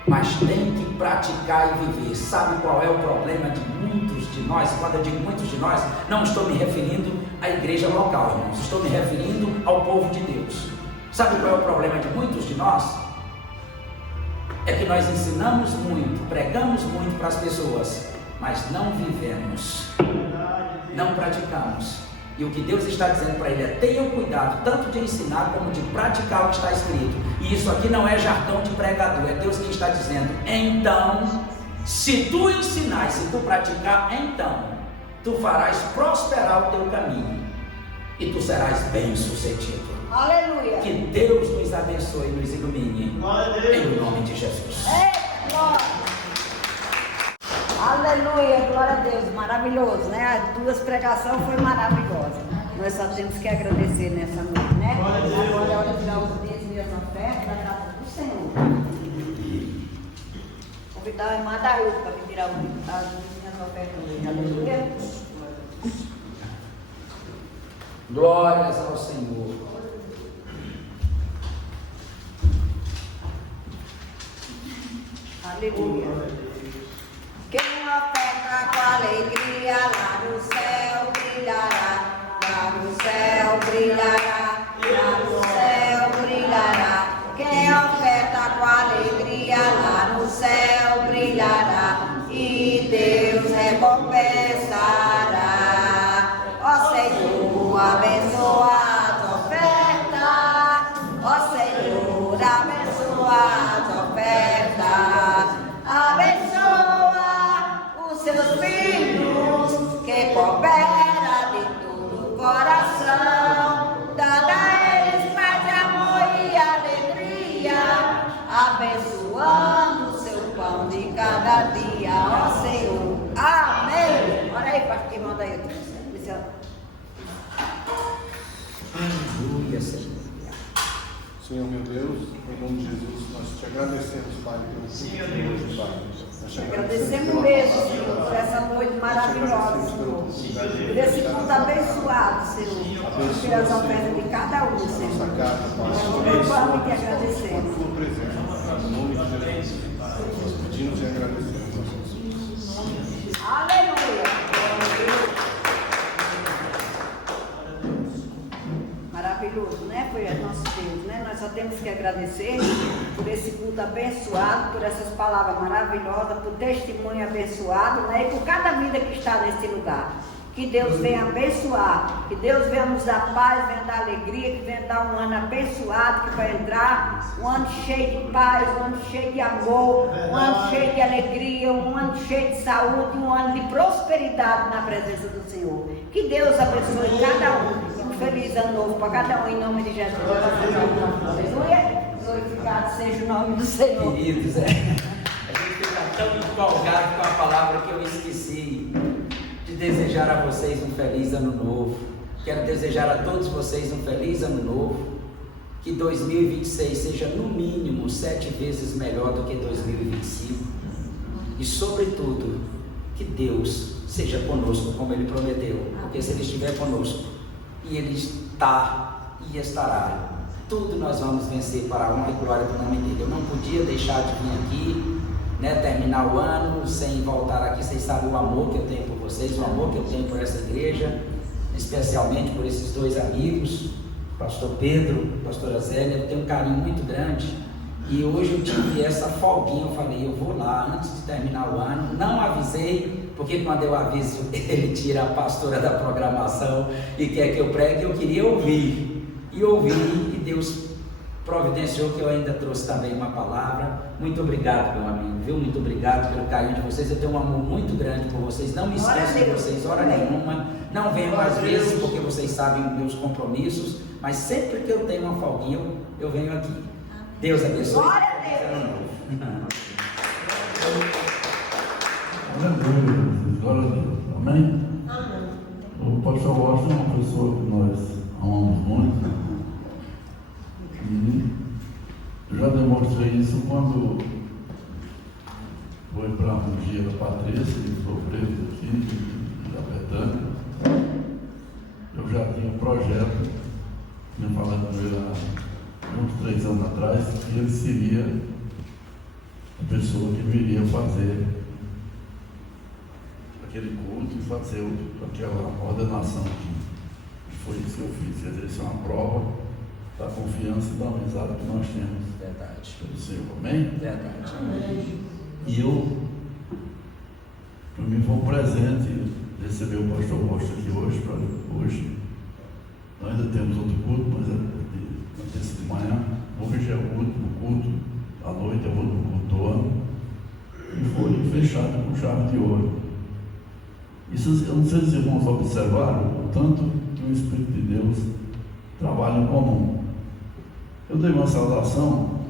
mas tem que praticar e viver. Sabe qual é o problema de muitos de nós? Quando eu digo muitos de nós, não estou me referindo à igreja local, irmãos, estou me referindo ao povo de Deus. Sabe qual é o problema de muitos de nós? É que nós ensinamos muito, pregamos muito para as pessoas, mas não vivemos, não praticamos. E o que Deus está dizendo para ele é: tenham cuidado tanto de ensinar como de praticar o que está escrito. E isso aqui não é jargão de pregador, é Deus quem está dizendo. Então, se tu ensinar e se tu praticar, então tu farás prosperar o teu caminho e tu serás bem sucedido. Aleluia. Que Deus nos abençoe e nos ilumine, em nome de Jesus. Aleluia, glória a Deus, maravilhoso, né? As duas pregações foram maravilhosas. Nós só temos que agradecer nessa noite, né? Agora é hora de dar os dias e as ofertas da casa do Senhor. Convidar a irmã Dailton para me tirar as minhas ofertas hoje. Aleluia. Glórias ao Senhor. Aleluia. Quem oferta com alegria lá no céu brilhará, lá no céu brilhará, lá no céu brilhará. Quem oferta com alegria lá no céu brilhará, e Deus recompensará. Ó Senhor, abençoa as ofertas, ó Senhor, abençoa as ofertas, abençoa os seus filhos, que coopera de todo o coração, dando a eles paz, amor e alegria, abençoando o seu pão de cada dia, ó Senhor. Amém. Olha aí, pastor, que manda aí. Aleluia, Senhor. Senhor meu Deus, em nome de Jesus, nós te agradecemos, Pai, pelo culto de hoje, Pai. Nós te Agradecemos mesmo, Senhor, por essa noite maravilhosa, Senhor. Por esse culto abençoado, Senhor. Pelas ofertas de cada um, Senhor. nossa casa, Pai. Nós louvamos e te agradecemos. Por tua presença, Pai, em nome de Jesus. Nós pedimos e agradecemos. Aleluia. Maravilhoso, né? Foi nosso Deus, né? Nós só temos que agradecer por esse culto abençoado, por essas palavras maravilhosas, por testemunho abençoado, né? E por cada vida que está nesse lugar. Que Deus venha abençoar, que Deus venha nos dar paz, venha dar alegria, que venha dar um ano abençoado, que vai entrar um ano cheio de paz, um ano cheio de amor, um ano cheio de alegria, um ano cheio de saúde, um ano de prosperidade na presença do Senhor. Que Deus abençoe cada um. Um feliz ano novo para cada um, em nome de Jesus. Aleluia. Glorificado seja o nome do Senhor. Queridos, a gente fica tão empolgado com a palavra que eu esqueci de desejar a vocês um feliz ano novo. Quero desejar a todos vocês um feliz ano novo. Que 2026 seja no mínimo 7 vezes melhor do que 2025. E sobretudo, que Deus seja conosco como Ele prometeu. Porque se Ele estiver conosco, e Ele está e estará, tudo nós vamos vencer para a honra e glória do nome dEle. Eu não podia deixar de vir aqui, né, terminar o ano sem voltar aqui. Vocês sabem o amor que eu tenho por vocês, o amor que eu tenho por essa igreja, especialmente por esses dois amigos, pastor Pedro, pastora Zélia. Eu tenho um carinho muito grande, e hoje eu tive essa folguinha. Eu falei, eu vou lá antes de terminar o ano. Não avisei, porque quando eu aviso, ele tira a pastora da programação e quer que eu pregue. Eu queria ouvir, e ouvi, e Deus providenciou que eu ainda trouxe também uma palavra. Muito obrigado, meu amigo, viu? Muito obrigado pelo carinho de vocês. Eu tenho um amor muito grande por vocês. Não me esqueço de vocês, hora nenhuma. Não venho mais vezes, porque vocês sabem os meus compromissos, mas sempre que eu tenho uma folguinha, eu venho aqui. Deus abençoe. Glória a Deus. Aleluia, glória a Deus. Amém? O pastor Washington é uma pessoa que nós amamos muito. E eu já demonstrei isso quando foi para um dia da Patrícia, que foi preso aqui, da Betânia. Eu já tinha um projeto, tinha falado com ele há uns 3 anos atrás, que ele seria a pessoa que viria fazer aquele culto e fazer aquela ordenação que foi isso que eu fiz. Quer dizer, isso é uma prova da confiança e da amizade que nós temos. Verdade. Pelo Senhor, amém? Verdade. E para mim foi um presente receber o pastor Rocha aqui hoje. Nós ainda temos outro culto, mas na terça de manhã. Hoje é o último culto, à noite é o último culto do ano. E foi fechado com chave de ouro. Isso, eu não sei se os irmãos observaram o tanto que o Espírito de Deus trabalha em comum. Eu dei uma saudação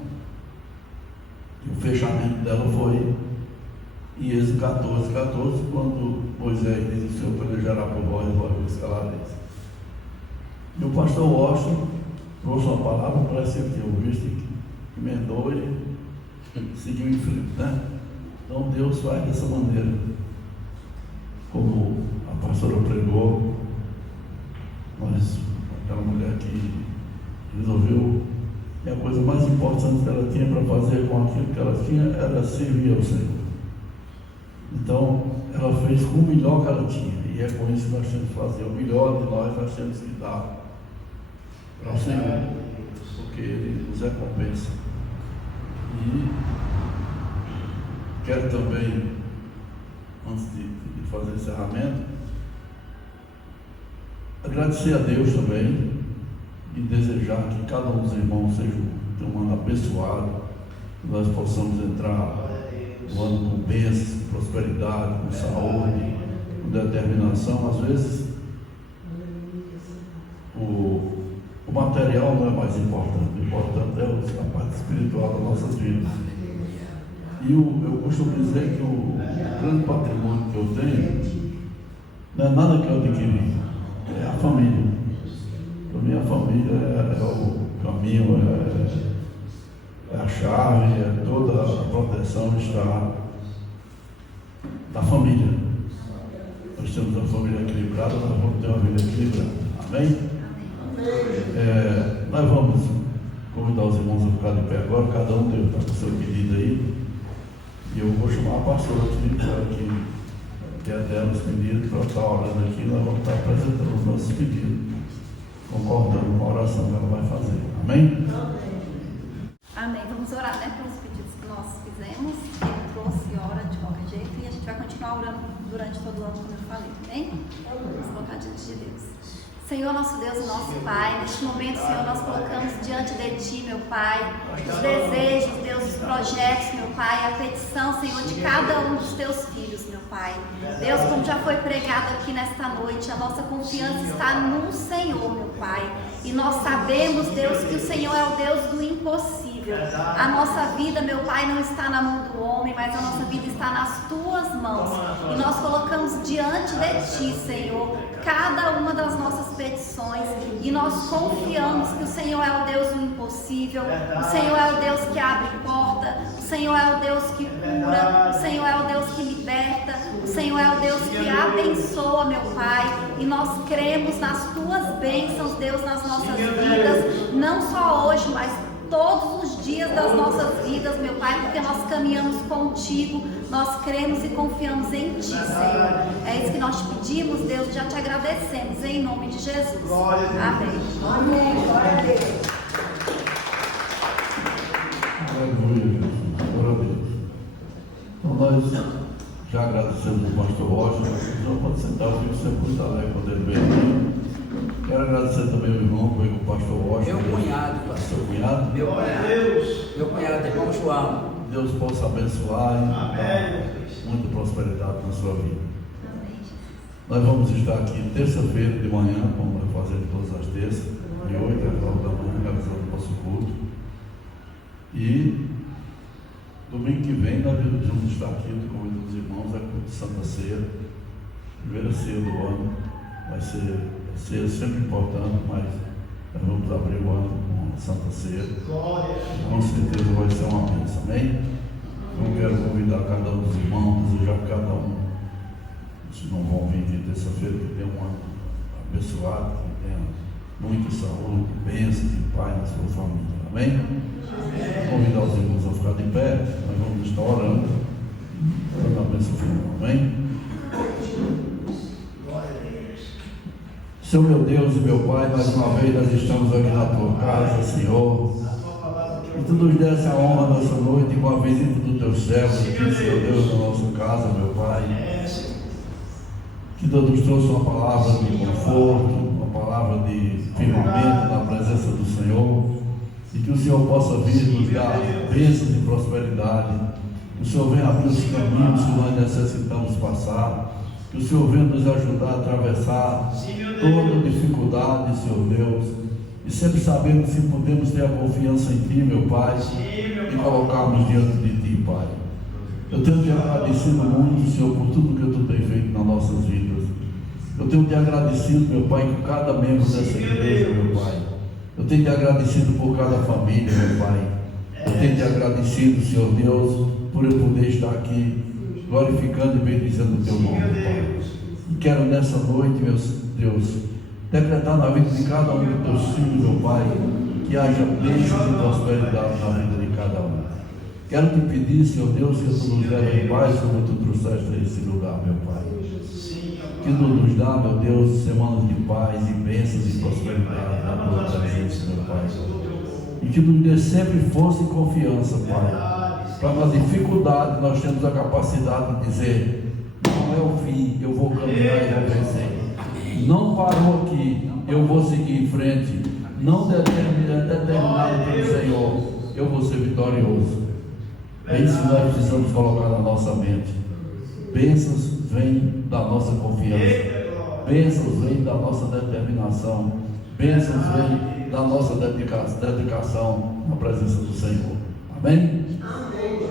e o fechamento dela foi em Êxodo 14, quando Moisés diz: o Senhor pelejará por vós, vós vos escalareis. E o pastor Washington trouxe uma palavra, parece que eu visto, que emendou e seguiu em frente, né? Então Deus faz dessa maneira, como a pastora pregou, mas aquela mulher que resolveu, e a coisa mais importante que ela tinha para fazer com aquilo que ela tinha era servir ao Senhor. Então ela fez com o melhor que ela tinha, e é com isso que nós temos que fazer. O melhor de nós temos que dar para o Senhor, porque Ele nos recompensa. E quero também, antes de fazer o encerramento, agradecer a Deus também e desejar que cada um dos irmãos seja um ano abençoado, que nós possamos entrar no ano com bênçãos, com prosperidade, com saúde, com determinação. Às vezes o material não é mais importante, o importante é a parte espiritual das nossas vidas. E eu costumo dizer que o grande patrimônio que eu tenho não é nada que eu adquiri, é a família. Para mim, a família é o caminho, é a chave, é toda a proteção está na família. Nós temos uma família equilibrada, nós vamos ter uma vida equilibrada. Amém? Nós vamos convidar os irmãos a ficar de pé agora, cada um deve estar com o seu pedido aí. E eu vou chamar a pastora que é dela os pedidos, para estar orando aqui. Nós vamos estar apresentando os nossos pedidos, concordando com a oração que ela vai fazer. Amém? Amém. Vamos orar, né, pelos pedidos que nós fizemos. Ele trouxe e ora de qualquer jeito, e a gente vai continuar orando durante todo o ano, como eu falei. Amém? Vamos colocar diante de Deus. Senhor, nosso Deus e nosso Pai, neste momento, Senhor, nós colocamos diante de Ti, meu Pai, os desejos, Deus, os projetos, meu Pai, a petição, Senhor, de cada um dos Teus filhos, meu Pai. Deus, como já foi pregado aqui nesta noite, a nossa confiança está no Senhor, meu Pai. E nós sabemos, Deus, que o Senhor é o Deus do impossível. A nossa vida, meu Pai, não está na mão do homem, mas a nossa vida está nas Tuas mãos. E nós colocamos diante de Ti, Senhor, cada uma das nossas petições, e nós confiamos que o Senhor é o Deus do impossível, o Senhor é o Deus que abre porta, o Senhor é o Deus que cura, o Senhor é o Deus que liberta, o Senhor é o Deus que abençoa, meu Pai, e nós cremos nas Tuas bênçãos, Deus, nas nossas vidas, não só hoje, mas todos os dias das nossas vidas, meu Pai, porque nós caminhamos contigo, nós cremos e confiamos em Ti, Senhor. É isso que nós te pedimos, Deus, já te agradecemos, em nome de Jesus. Amém. Amém. Glória a Deus. Glória a Deus. Então nós já agradecemos o pastor Rocha. Então pode sentar, eu fico sempre muito alegre quando ele vem aqui. Quero agradecer também ao irmão, o pastor Rocha. Meu cunhado, pastor. Seu cunhado. Meu cunhado, irmão João. Deus possa abençoar e dar muita prosperidade na sua vida. Nós vamos estar aqui terça-feira de manhã, como nós fazemos todas as terças, de 8 às 9 da manhã, realizando o nosso culto. E domingo que vem nós vamos estar aqui, eu convido os irmãos a culto de Santa Ceia, primeira ceia do ano. Vai ser sempre importante, mas nós vamos abrir o ano com a Santa Ceia. Com certeza vai ser uma bênção, amém? Eu quero convidar cada um dos irmãos, desejar que cada um, se não vão vir aqui terça-feira, que tenha um ano abençoado, que tenha muita saúde, bênção e paz na sua família, amém? Convidar os irmãos a ficar de pé, nós vamos estar Senhor meu Deus e meu Pai, mais uma vez nós estamos aqui na tua casa, Senhor. E tu nos desse a honra nessa noite com a visita do teu servo aqui, Senhor Deus, na nossa casa, meu Pai. Que Deus nos trouxe uma palavra de conforto, uma palavra de firmamento na presença do Senhor. E que o Senhor possa vir nos dar bênçãos e prosperidade. Que o Senhor venha abrir os caminhos que nós necessitamos passar. Que o Senhor venha nos ajudar a atravessar toda dificuldade, Senhor Deus. E sempre sabemos se podemos ter a confiança em Ti, meu Pai, e colocarmos diante de Ti, Pai. Eu tenho te agradecido muito, Senhor, por tudo que Tu tem feito nas nossas vidas. Eu tenho te agradecido, meu Pai, por cada membro dessa igreja, meu Pai. Eu tenho te agradecido por cada família, meu Pai. Eu tenho te agradecido, Senhor Deus, por eu poder estar aqui glorificando e bendizendo o Teu nome, Pai. E quero nessa noite, meu Deus, decretar na vida de cada um dos Teus filhos, meu Pai, que haja bênçãos e prosperidade na vida de cada um. Quero te pedir, Senhor Deus, que Tu nos leve em paz como Tu trouxeste a esse lugar, meu Pai. Que Tu nos dá, meu Deus, semanas de paz e bênçãos e prosperidade na Tua presença, meu Pai. E que nos dê sempre força e confiança, Pai. Para na dificuldade nós temos a capacidade de dizer: não é o fim, eu vou caminhar e vou vencer. Não parou aqui, eu vou seguir em frente. Não determinado pelo Senhor, eu vou ser vitorioso. É isso que nós precisamos colocar na nossa mente. Bênçãos vêm da nossa confiança. Bênçãos vêm da nossa determinação. Bênçãos vêm da nossa dedicação na presença do Senhor. Amém?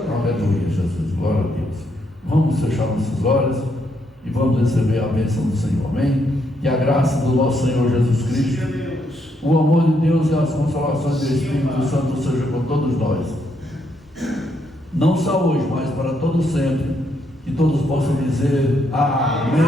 Aleluia, Jesus. Glória a Deus. Vamos fechar nossos olhos e vamos receber a bênção do Senhor. Amém? Que a graça do nosso Senhor Jesus Cristo, o amor de Deus e as consolações do Espírito Santo sejam com todos nós. Não só hoje, mas para todo sempre. Que todos possam dizer amém.